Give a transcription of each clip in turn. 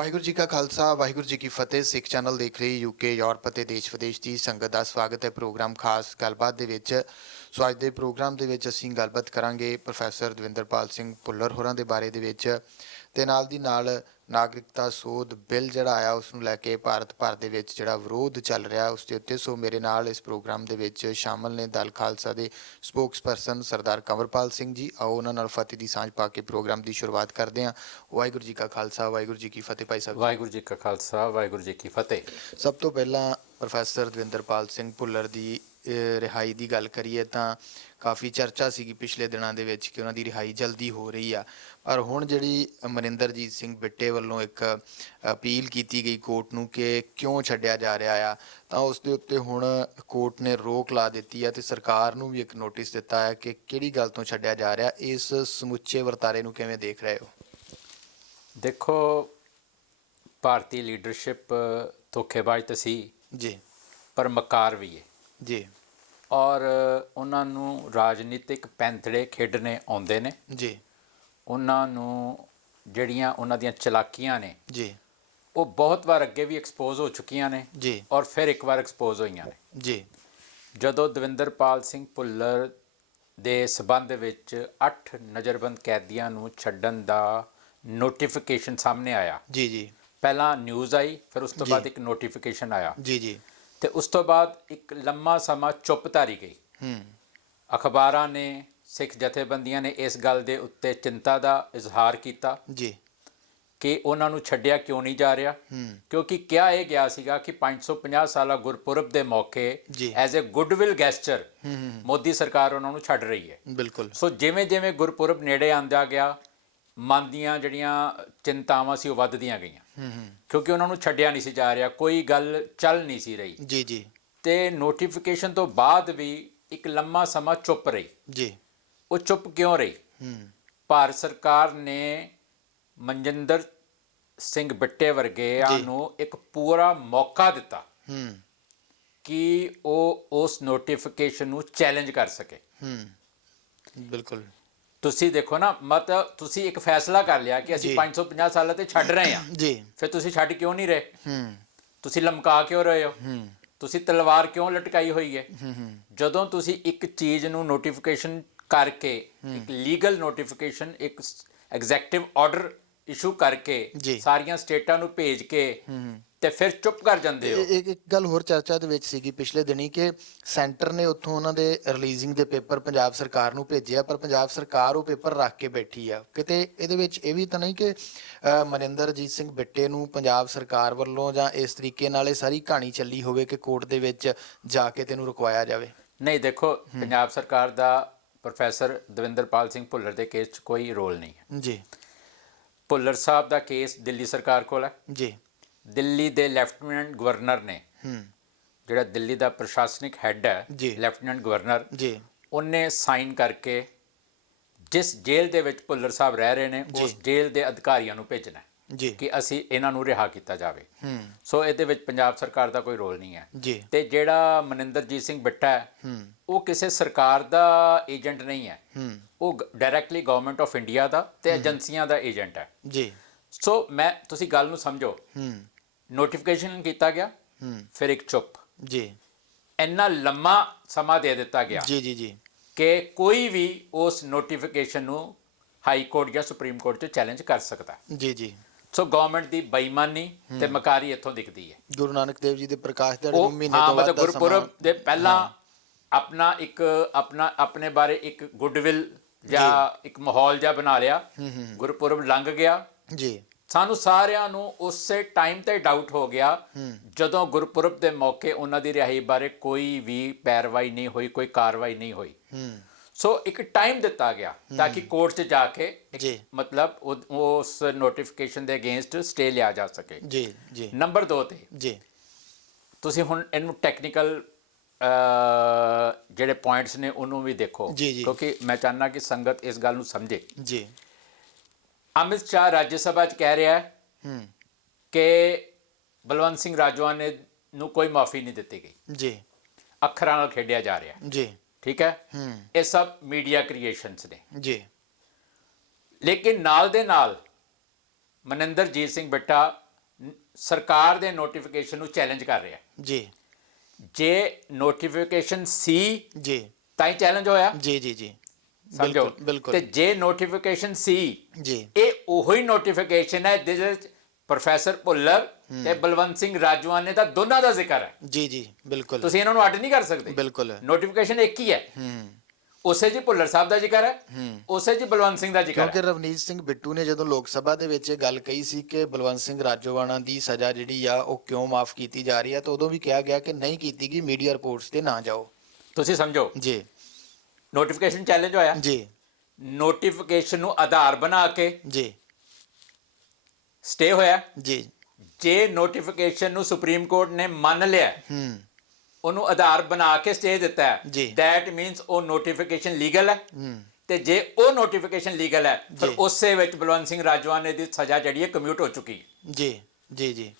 ਵਾਹਿਗੁਰੂ ਜੀ ਕਾ ਖਾਲਸਾ ਵਾਹਿਗੁਰੂ ਜੀ ਕੀ ਫਤਿਹ। ਸਿੱਖ ਚੈਨਲ ਦੇਖ ਰਹੀ ਯੂਕੇ ਯੂਰਪ ਅਤੇ ਦੇਸ਼ ਵਿਦੇਸ਼ ਦੀ ਸੰਗਤ ਦਾ ਸਵਾਗਤ ਹੈ ਪ੍ਰੋਗਰਾਮ ਖਾਸ ਗੱਲਬਾਤ ਦੇ ਵਿੱਚ। ਸੋ ਅੱਜ ਦੇ ਪ੍ਰੋਗਰਾਮ ਦੇ ਵਿੱਚ ਅਸੀਂ ਗੱਲਬਾਤ ਕਰਾਂਗੇ ਪ੍ਰੋਫੈਸਰ ਦਵਿੰਦਰਪਾਲ ਸਿੰਘ ਭੁੱਲਰ ਹੋਰਾਂ ਦੇ ਬਾਰੇ ਦੇ ਵਿੱਚ, ਤੇ ਨਾਲ ਦੀ ਨਾਲ ਨਾਗਰਿਕਤਾ ਸੋਧ ਬਿੱਲ ਜਿਹੜਾ ਆਇਆ ਉਸ ਨੂੰ ਲੈ ਕੇ ਭਾਰਤ ਭਰ ਦੇ ਵਿੱਚ ਜਿਹੜਾ ਵਿਰੋਧ ਚੱਲ ਰਿਹਾ ਉਸ ਦੇ ਉੱਤੇ। ਸੋ ਮੇਰੇ ਨਾਲ ਇਸ ਪ੍ਰੋਗਰਾਮ ਦੇ ਵਿੱਚ ਸ਼ਾਮਲ ਨੇ ਦਲ ਖਾਲਸਾ ਦੇ ਸਪੋਕਸਪਰਸਨ ਸਰਦਾਰ ਕੰਵਰਪਾਲ ਸਿੰਘ ਜੀ। ਆਓ ਉਹਨਾਂ ਨਾਲ ਫਤਿਹ ਦੀ ਸਾਂਝ ਪਾ ਕੇ ਪ੍ਰੋਗਰਾਮ ਦੀ ਸ਼ੁਰੂਆਤ ਕਰਦੇ ਹਾਂ। ਵਾਹਿਗੁਰੂ ਜੀ ਕਾ ਖਾਲਸਾ ਵਾਹਿਗੁਰੂ ਜੀ ਕੀ ਫਤਿਹ ਭਾਈ ਸਾਹਿਬ। ਵਾਹਿਗੁਰੂ ਜੀ ਕਾ ਖਾਲਸਾ ਵਾਹਿਗੁਰੂ ਜੀ ਕੀ ਫਤਿਹ। ਸਭ ਤੋਂ ਪਹਿਲਾਂ ਪ੍ਰੋਫੈਸਰ ਦਵਿੰਦਰਪਾਲ ਸਿੰਘ ਭੁੱਲਰ ਦੀ ਰਿਹਾਈ ਦੀ ਗੱਲ ਕਰੀਏ ਤਾਂ ਕਾਫੀ ਚਰਚਾ ਸੀਗੀ ਪਿਛਲੇ ਦਿਨਾਂ ਦੇ ਵਿੱਚ ਕਿ ਉਹਨਾਂ ਦੀ ਰਿਹਾਈ ਜਲਦੀ ਹੋ ਰਹੀ ਆ, ਪਰ ਹੁਣ ਜਿਹੜੀ ਅਮਰਿੰਦਰਜੀਤ ਸਿੰਘ ਬਿੱਟੇ ਵੱਲੋਂ ਇੱਕ ਅਪੀਲ ਕੀਤੀ ਗਈ ਕੋਰਟ ਨੂੰ ਕਿ ਕਿਉਂ ਛੱਡਿਆ ਜਾ ਰਿਹਾ ਆ, ਤਾਂ ਉਸ ਦੇ ਉੱਤੇ ਹੁਣ ਕੋਰਟ ਨੇ ਰੋਕ ਲਾ ਦਿੱਤੀ ਹੈ ਤੇ ਸਰਕਾਰ ਨੂੰ ਵੀ ਇੱਕ ਨੋਟਿਸ ਦਿੱਤਾ ਹੈ ਕਿ ਕਿਹੜੀ ਗੱਲ ਤੋਂ ਛੱਡਿਆ ਜਾ ਰਿਹਾ। ਇਸ ਸਮੁੱਚੇ ਵਰਤਾਰੇ ਨੂੰ ਕਿਵੇਂ ਦੇਖ ਰਹੇ ਹੋ? ਦੇਖੋ, ਭਾਰਤੀ ਲੀਡਰਸ਼ਿਪ ਧੋਖੇਬਾਜ਼ ਤਾਂ ਸੀ ਜੀ, ਪਰ ਮਕਾਰ ਵੀ ਹੈ ਜੀ, ਔਰ ਉਹਨਾਂ ਨੂੰ ਰਾਜਨੀਤਿਕ ਪੈਂਤੜੇ ਖੇਡਣੇ ਆਉਂਦੇ ਨੇ ਜੀ, ਉਹਨਾਂ ਨੂੰ ਜਿਹੜੀਆਂ ਉਹਨਾਂ ਦੀਆਂ ਚਲਾਕੀਆਂ ਨੇ ਜੀ, ਉਹ ਬਹੁਤ ਵਾਰ ਅੱਗੇ ਵੀ ਐਕਸਪੋਜ਼ ਹੋ ਚੁੱਕੀਆਂ ਨੇ ਜੀ, ਔਰ ਫਿਰ ਇੱਕ ਵਾਰ ਐਕਸਪੋਜ਼ ਹੋਈਆਂ ਨੇ। ਜੀ, ਜਦੋਂ ਦਵਿੰਦਰਪਾਲ ਸਿੰਘ ਭੁੱਲਰ ਦੇ ਸਬੰਧ ਵਿੱਚ 8 ਨਜ਼ਰਬੰਦ ਕੈਦੀਆਂ ਨੂੰ ਛੱਡਣ ਦਾ ਨੋਟੀਫਿਕੇਸ਼ਨ ਸਾਹਮਣੇ ਆਇਆ, ਜੀ, ਜੀ, ਪਹਿਲਾਂ ਨਿਊਜ਼ ਆਈ, ਫਿਰ ਉਸ ਤੋਂ ਜੀ। ਬਾਅਦ ਇੱਕ ਨੋਟੀਫਿਕੇਸ਼ਨ ਆਇਆ, ਜੀ, ਜੀ, ਤੇ ਉਸ ਤੋਂ ਬਾਅਦ ਇੱਕ ਲੰਮਾ ਸਮਾਂ ਚੁੱਪ ਧਾਰੀ ਗਈ। ਅਖਬਾਰਾਂ ਨੇ, ਸਿੱਖ ਜਥੇਬੰਦੀਆਂ ਨੇ ਇਸ ਗੱਲ ਦੇ ਉੱਤੇ ਚਿੰਤਾ ਦਾ ਇਜ਼ਹਾਰ ਕੀਤਾ ਜੀ, ਕਿ ਉਹਨਾਂ ਨੂੰ ਛੱਡਿਆ ਕਿਉਂ ਨਹੀਂ ਜਾ ਰਿਹਾ, ਕਿਉਂਕਿ ਕਿਹਾ ਇਹ ਗਿਆ ਸੀਗਾ ਕਿ 550 ਸਾਲਾ ਗੁਰਪੁਰਬ ਦੇ ਮੌਕੇ ਜੀ। ਐਜ਼ ਏ ਗੁੱਡਵਿਲ ਗੈਸਚਰ ਮੋਦੀ ਸਰਕਾਰ ਉਹਨਾਂ ਨੂੰ ਛੱਡ ਰਹੀ ਹੈ। ਬਿਲਕੁਲ। ਸੋ ਜਿਵੇਂ ਜਿਵੇਂ ਗੁਰਪੁਰਬ ਨੇੜੇ ਆਉਂਦਾ ਗਿਆ, ਮਨ ਦੀਆਂ ਜਿਹੜੀਆਂ ਚਿੰਤਾਵਾਂ ਸੀ ਉਹ ਵੱਧਦੀਆਂ ਗਈਆਂ, ਕਿਉਂਕਿ ਉਹਨਾਂ ਨੂੰ ਛੱਡਿਆ ਨਹੀਂ ਸੀ ਜਾ ਰਿਹਾ, ਕੋਈ ਗੱਲ ਚੱਲ ਨਹੀਂ ਸੀ ਰਹੀ। ਜੀ, ਜੀ, ਤੇ ਨੋਟੀਫਿਕੇਸ਼ਨ ਤੋਂ ਬਾਅਦ ਵੀ ਇੱਕ ਲੰਮਾ ਸਮਾਂ ਚੁੱਪ ਰਹੀ। ਜੀ, ਉਹ ਚੁੱਪ ਕਿਉਂ ਰਹੀ? ਭਾਰਤ ਸਰਕਾਰ ਨੇ ਮਨਜਿੰਦਰ ਸਿੰਘ ਬਿੱਟੇ ਵਰਗਿਆਂ ਨੂੰ ਇੱਕ ਪੂਰਾ ਮੌਕਾ ਦਿੱਤਾ ਕਿ ਉਹ ਉਸ ਨੋਟੀਫਿਕੇਸ਼ਨ ਨੂੰ ਚੈਲੰਜ ਕਰ ਸਕੇ। ਬਿਲਕੁਲ। ਤੁਸੀਂ ਦੇਖੋ ਨਾ, ਮਤਲਬ ਤੁਸੀਂ ਇੱਕ ਫੈਸਲਾ ਕਰ ਲਿਆ ਕਿ ਅਸੀਂ 550 ਸਾਲਾਂ ਤੇ ਛੱਡ ਰਹੇ ਹਾਂ, ਜੀ, ਫਿਰ ਤੁਸੀਂ ਛੱਡ ਕਿਉਂ ਨਹੀਂ ਰਹੇ? ਤੁਸੀਂ ਲਮਕਾ ਕਿਉਂ ਰਹੇ ਹੋ? ਤੁਸੀਂ ਤਲਵਾਰ ਕਿਉਂ ਲਟਕਾਈ ਹੋਈ ਹੈ? ਜਦੋਂ ਤੁਸੀਂ ਇੱਕ ਚੀਜ਼ ਨੂੰ ਨੋਟੀਫਿਕੇਸ਼ਨ ਕਰਕੇ, ਇੱਕ ਲੀਗਲ ਨੋਟੀਫਿਕੇਸ਼ਨ, ਇੱਕ ਐਗਜ਼ੈਕਟਿਵ ਆਰਡਰ ਇਸ਼ੂ ਕਰਕੇ ਸਾਰੀਆਂ ਸਟੇਟਾਂ ਨੂੰ ਭੇਜ ਕੇ ਤੇ ਫਿਰ ਚੁੱਪ ਕਰ ਜਾਂਦੇ ਹੋ। ਇੱਕ ਗੱਲ ਹੋਰ ਚਰਚਾ ਦੇ ਵਿੱਚ ਸੀਗੀ ਪਿਛਲੇ ਦਿਨੀ ਕਿ ਸੈਂਟਰ ਨੇ ਉੱਥੋਂ ਉਹਨਾਂ ਦੇ ਰਿਲੀਜ਼ਿੰਗ ਦੇ ਪੇਪਰ ਪੰਜਾਬ ਸਰਕਾਰ ਨੂੰ ਭੇਜਿਆ, ਪਰ ਪੰਜਾਬ ਸਰਕਾਰ ਉਹ ਪੇਪਰ ਰੱਖ ਕੇ ਬੈਠੀ ਆ। ਕਿਤੇ ਇਹਦੇ ਵਿੱਚ ਇਹ ਵੀ ਤਾਂ ਨਹੀਂ ਕਿ ਮਨਿੰਦਰਜੀਤ ਸਿੰਘ ਬਿੱਟੇ ਨੂੰ ਪੰਜਾਬ ਸਰਕਾਰ ਵੱਲੋਂ ਜਾਂ ਇਸ ਤਰੀਕੇ ਨਾਲ ਇਹ ਸਾਰੀ ਕਹਾਣੀ ਚੱਲੀ ਹੋਵੇ ਕਿ ਕੋਰਟ ਦੇ ਵਿੱਚ ਜਾ ਕੇ ਤੈਨੂੰ ਰੁਕਵਾਇਆ ਜਾਵੇ? ਨਹੀਂ, ਦੇਖੋ, ਪੰਜਾਬ ਸਰਕਾਰ ਦਾ ਪ੍ਰੋਫੈਸਰ ਦਵਿੰਦਰਪਾਲ ਸਿੰਘ ਭੁੱਲਰ ਦੇ ਕੇਸ 'ਚ ਕੋਈ ਰੋਲ ਨਹੀਂ ਹੈ। ਜੀ। ਭੁੱਲਰ ਸਾਹਿਬ ਦਾ ਕੇਸ ਦਿੱਲੀ ਸਰਕਾਰ ਕੋਲ ਹੈ। ਜੀ। ਦਿੱਲੀ ਦੇ ਲੈਫਟੀਨੈਂਟ ਗਵਰਨਰ ਨੇ, ਜਿਹੜਾ ਦਿੱਲੀ ਦਾ ਪ੍ਰਸ਼ਾਸਨਿਕ ਹੈੱਡ ਹੈ, ਲੈਫਟੀਨੈਂਟ ਗਵਰਨਰ, ਉਹਨੇ ਸਾਈਨ ਕਰਕੇ ਜਿਸ ਜੇਲ੍ਹ ਦੇ ਵਿੱਚ ਭੁੱਲਰ ਸਾਹਿਬ ਰਹਿ ਰਹੇ ਨੇ ਉਸ ਜੇਲ੍ਹ ਦੇ ਅਧਿਕਾਰੀਆਂ ਨੂੰ ਭੇਜਣਾ ਕਿ ਅਸੀਂ ਇਹਨਾਂ ਨੂੰ ਰਿਹਾ ਕੀਤਾ ਜਾਵੇ। ਸੋ ਇਹਦੇ ਵਿੱਚ ਪੰਜਾਬ ਸਰਕਾਰ ਦਾ ਕੋਈ ਰੋਲ ਨਹੀਂ ਹੈ। ਤੇ ਜਿਹੜਾ ਮਨਿੰਦਰਜੀਤ ਸਿੰਘ ਬਿੱਟਾ ਹੈ ਉਹ ਕਿਸੇ ਸਰਕਾਰ ਦਾ ਏਜੰਟ ਨਹੀਂ ਹੈ, ਉਹ ਡਾਇਰੈਕਟਲੀ ਗਵਰਨਮੈਂਟ ਆਫ ਇੰਡੀਆ ਦਾ ਤੇ ਏਜੰਸੀਆਂ ਦਾ ਏਜੰਟ ਹੈ। ਸੋ ਤੁਸੀਂ ਗੱਲ ਨੂੰ ਸਮਝੋ, ਨੋਟੀਫਿਕੇਸ਼ਨ ਕੀਤਾ ਗਿਆ, ਫਿਰ ਇੱਕ ਚੁੱਪ, ਇੰਨਾ ਲੰਮਾ ਸਮਾਂ ਦੇ ਦਿੱਤਾ ਗਿਆ ਕਿ ਕੋਈ ਵੀ ਉਸ ਨੋਟੀਫਿਕੇਸ਼ਨ ਨੂੰ ਹਾਈ ਕੋਰਟ ਜਾਂ ਸੁਪਰੀਮ ਕੋਰਟ 'ਚ ਚੈਲੰਜ ਕਰ ਸਕਦਾ। ਸੋ ਗਵਰਨਮੈਂਟ ਦੀ ਬੇਈਮਾਨੀ ਤੇ ਮਕਾਰੀ ਇੱਥੋਂ ਦਿਖਦੀ ਹੈ। ਗੁਰੂ ਨਾਨਕ ਦੇਵ ਜੀ ਦੇ ਪ੍ਰਕਾਸ਼ ਦਿਹਾੜੇ ਨੂੰ ਮਹੀਨੇ ਤੋਂ ਮਤਲਬ ਗੁਰਪੁਰਬ ਦੇ ਪਹਿਲਾਂ ਆਪਣੇ ਬਾਰੇ ਇੱਕ ਗੁੱਡਵਿਲ ਜਾਂ ਇੱਕ ਮਾਹੌਲ ਜਿਹਾ ਬਣਾ ਲਿਆ, ਗੁਰਪੁਰਬ ਲੰਘ ਗਿਆ, ਸਾਨੂੰ ਸਾਰਿਆਂ ਨੂੰ ਉਸੇ ਟਾਈਮ ਤੇ ਡਾਊਟ ਹੋ ਗਿਆ ਜਦੋਂ ਗੁਰਪੁਰਬ ਦੇ ਮੌਕੇ ਉਹਨਾਂ ਦੀ ਰਿਹਾਈ ਬਾਰੇ ਕੋਈ ਵੀ ਪੈਰਵਾਈ ਨਹੀਂ ਹੋਈ, ਕੋਈ ਕਾਰਵਾਈ ਨਹੀਂ ਹੋਈ। ਸੋ ਇੱਕ ਟਾਈਮ ਦਿੱਤਾ ਗਿਆ ਤਾਂ ਕਿ ਕੋਰਟ 'ਚ ਜਾ ਕੇ ਮਤਲਬ ਉਸ ਨੋਟੀਫਿਕੇਸ਼ਨ ਦੇ ਅਗੇਂਸਟ ਸਟੇ ਲਿਆ ਜਾ ਸਕੇ। ਨੰਬਰ 2 ਤੇ ਤੁਸੀਂ ਹੁਣ ਇਹਨੂੰ ਟੈਕਨੀਕਲ ਜਿਹੜੇ ਪੁਆਇੰਟਸ ਨੇ ਉਹਨੂੰ ਵੀ ਦੇਖੋ, ਕਿਉਂਕਿ ਮੈਂ ਚਾਹੁੰਦਾ ਕਿ ਸੰਗਤ ਇਸ ਗੱਲ ਨੂੰ ਸਮਝੇ। ਅਮਿਤ ਸ਼ਾਹ ਰਾਜ ਸਭਾ 'ਚ ਕਹਿ ਰਿਹਾ ਹੈ ਕਿ ਬਲਵੰਤ ਸਿੰਘ ਰਾਜੋਆਨੇ ਨੂੰ ਕੋਈ ਮਾਫੀ ਨਹੀਂ ਦਿੱਤੀ ਗਈ, ਅੱਖਰਾਂ ਨਾਲ ਖੇਡਿਆ ਜਾ ਰਿਹਾ। ਠੀਕ ਹੈ, ਇਹ ਸਭ ਮੀਡੀਆ ਕ੍ਰੀਏਸ਼ਨਸ ਨੇ। ਲੇਕਿਨ ਨਾਲ ਦੇ ਨਾਲ ਮਨਿੰਦਰਜੀਤ ਸਿੰਘ ਬਿੱਟਾ ਸਰਕਾਰ ਦੇ ਨੋਟੀਫਿਕੇਸ਼ਨ ਨੂੰ ਚੈਲੰਜ ਕਰ ਰਿਹਾ। ਜੀ ਜੇ ਨੋਟੀਫਿਕੇਸ਼ਨ ਸੀ ਜੀ ਤਾਂ ਹੀ ਚੈਲੰਜ ਹੋਇਆ। ਜੀ ਜੀ ਜੀ ਸਮਝੋ। ਬਿਲਕੁਲ ਤੇ ਜੇ ਨੋਟੀਫਿਕੇਸ਼ਨ ਸੀ ਜੀ ਇਹ ਉਹੀ ਨੋਟੀਫਿਕੇਸ਼ਨ ਹੈ ਜਿਹਦੇ ਵਿੱਚ ਪ੍ਰੋਫੈਸਰ ਭੁੱਲਰ ਤੇ ਬਲਵੰਤ ਸਿੰਘ ਰਾਜਵਾਨੇ ਦਾ ਦੋਨਾਂ ਦਾ ਜ਼ਿਕਰ ਹੈ। ਜੀ ਜੀ ਬਿਲਕੁਲ ਤੁਸੀਂ ਇਹਨਾਂ ਨੂੰ ਅੱਡ ਨਹੀਂ ਕਰ ਸਕਦੇ। ਬਿਲਕੁਲ ਨੋਟੀਫਿਕੇਸ਼ਨ ਇੱਕ ਹੀ ਹੈ। ਉਸੇ ਜੀ ਭੁੱਲਰ ਸਾਹਿਬ ਦਾ ਜ਼ਿਕਰ ਹੈ, ਉਸੇ ਜੀ ਬਲਵੰਤ ਸਿੰਘ ਦਾ ਜ਼ਿਕਰ ਹੈ। ਕਿਉਂਕਿ ਰਵਨੀਤ ਸਿੰਘ ਬਿੱਟੂ ਨੇ ਜਦੋਂ ਲੋਕ ਸਭਾ ਦੇ ਵਿੱਚ ਇਹ ਗੱਲ ਕਹੀ ਸੀ ਕਿ ਬਲਵੰਤ ਸਿੰਘ ਰਾਜੋਆਣਾ ਦੀ ਸਜ਼ਾ ਜਿਹੜੀ ਆ ਉਹ ਕਿਉਂ ਮਾਫ ਕੀਤੀ ਜਾ ਰਹੀ ਹੈ, ਤਾਂ ਉਦੋਂ ਵੀ ਕਿਹਾ ਗਿਆ ਕਿ ਨਹੀਂ ਕੀਤੀ ਗਈ, ਮੀਡੀਆ ਰਿਪੋਰਟਸ ਤੇ ਨਾ ਜਾਓ। ਤੁਸੀਂ ਸਮਝੋ ਜੀ ਨੋਟੀਫਿਕੇਸ਼ਨ ਚੈਲੰਜ ਹੋਇਆ। ਜੀ ਨੋਟੀਫਿਕੇਸ਼ਨ ਨੂੰ ਆਧਾਰ ਬਣਾ ਕੇ ਜੀ ਸਟੇ ਹੋਇਆ। ਜੀ ਜੇ ਨੋਟੀਫਿਕੇਸ਼ਨ ਨੂੰ ਸੁਪਰੀਮ ਕੋਰਟ ਨੇ ਮੰਨ ਲਿਆ, ਉਹਨੂੰ ਆਧਾਰ ਬਣਾ ਕੇ ਸਟੇ ਦਿੱਤਾ ਹੈ, ਦੈਟ ਮੀਨਸ ਉਹ ਨੋਟੀਫਿਕੇਸ਼ਨ ਲੀਗਲ ਹੈ। ਤੇ ਜੇ ਉਹ ਨੋਟੀਫਿਕੇਸ਼ਨ ਲੀਗਲ ਹੈ ਫਿਰ ਉਸੇ ਵਿੱਚ ਬਲਵੰਤ ਸਿੰਘ ਰਾਜਵਾਨੇ ਦੀ ਸਜ਼ਾ ਜਿਹੜੀ ਹੈ ਕਮਿਊਟ ਹੋ ਚੁੱਕੀ ਹੈ। ਜੀ ਜੀ ਜੀ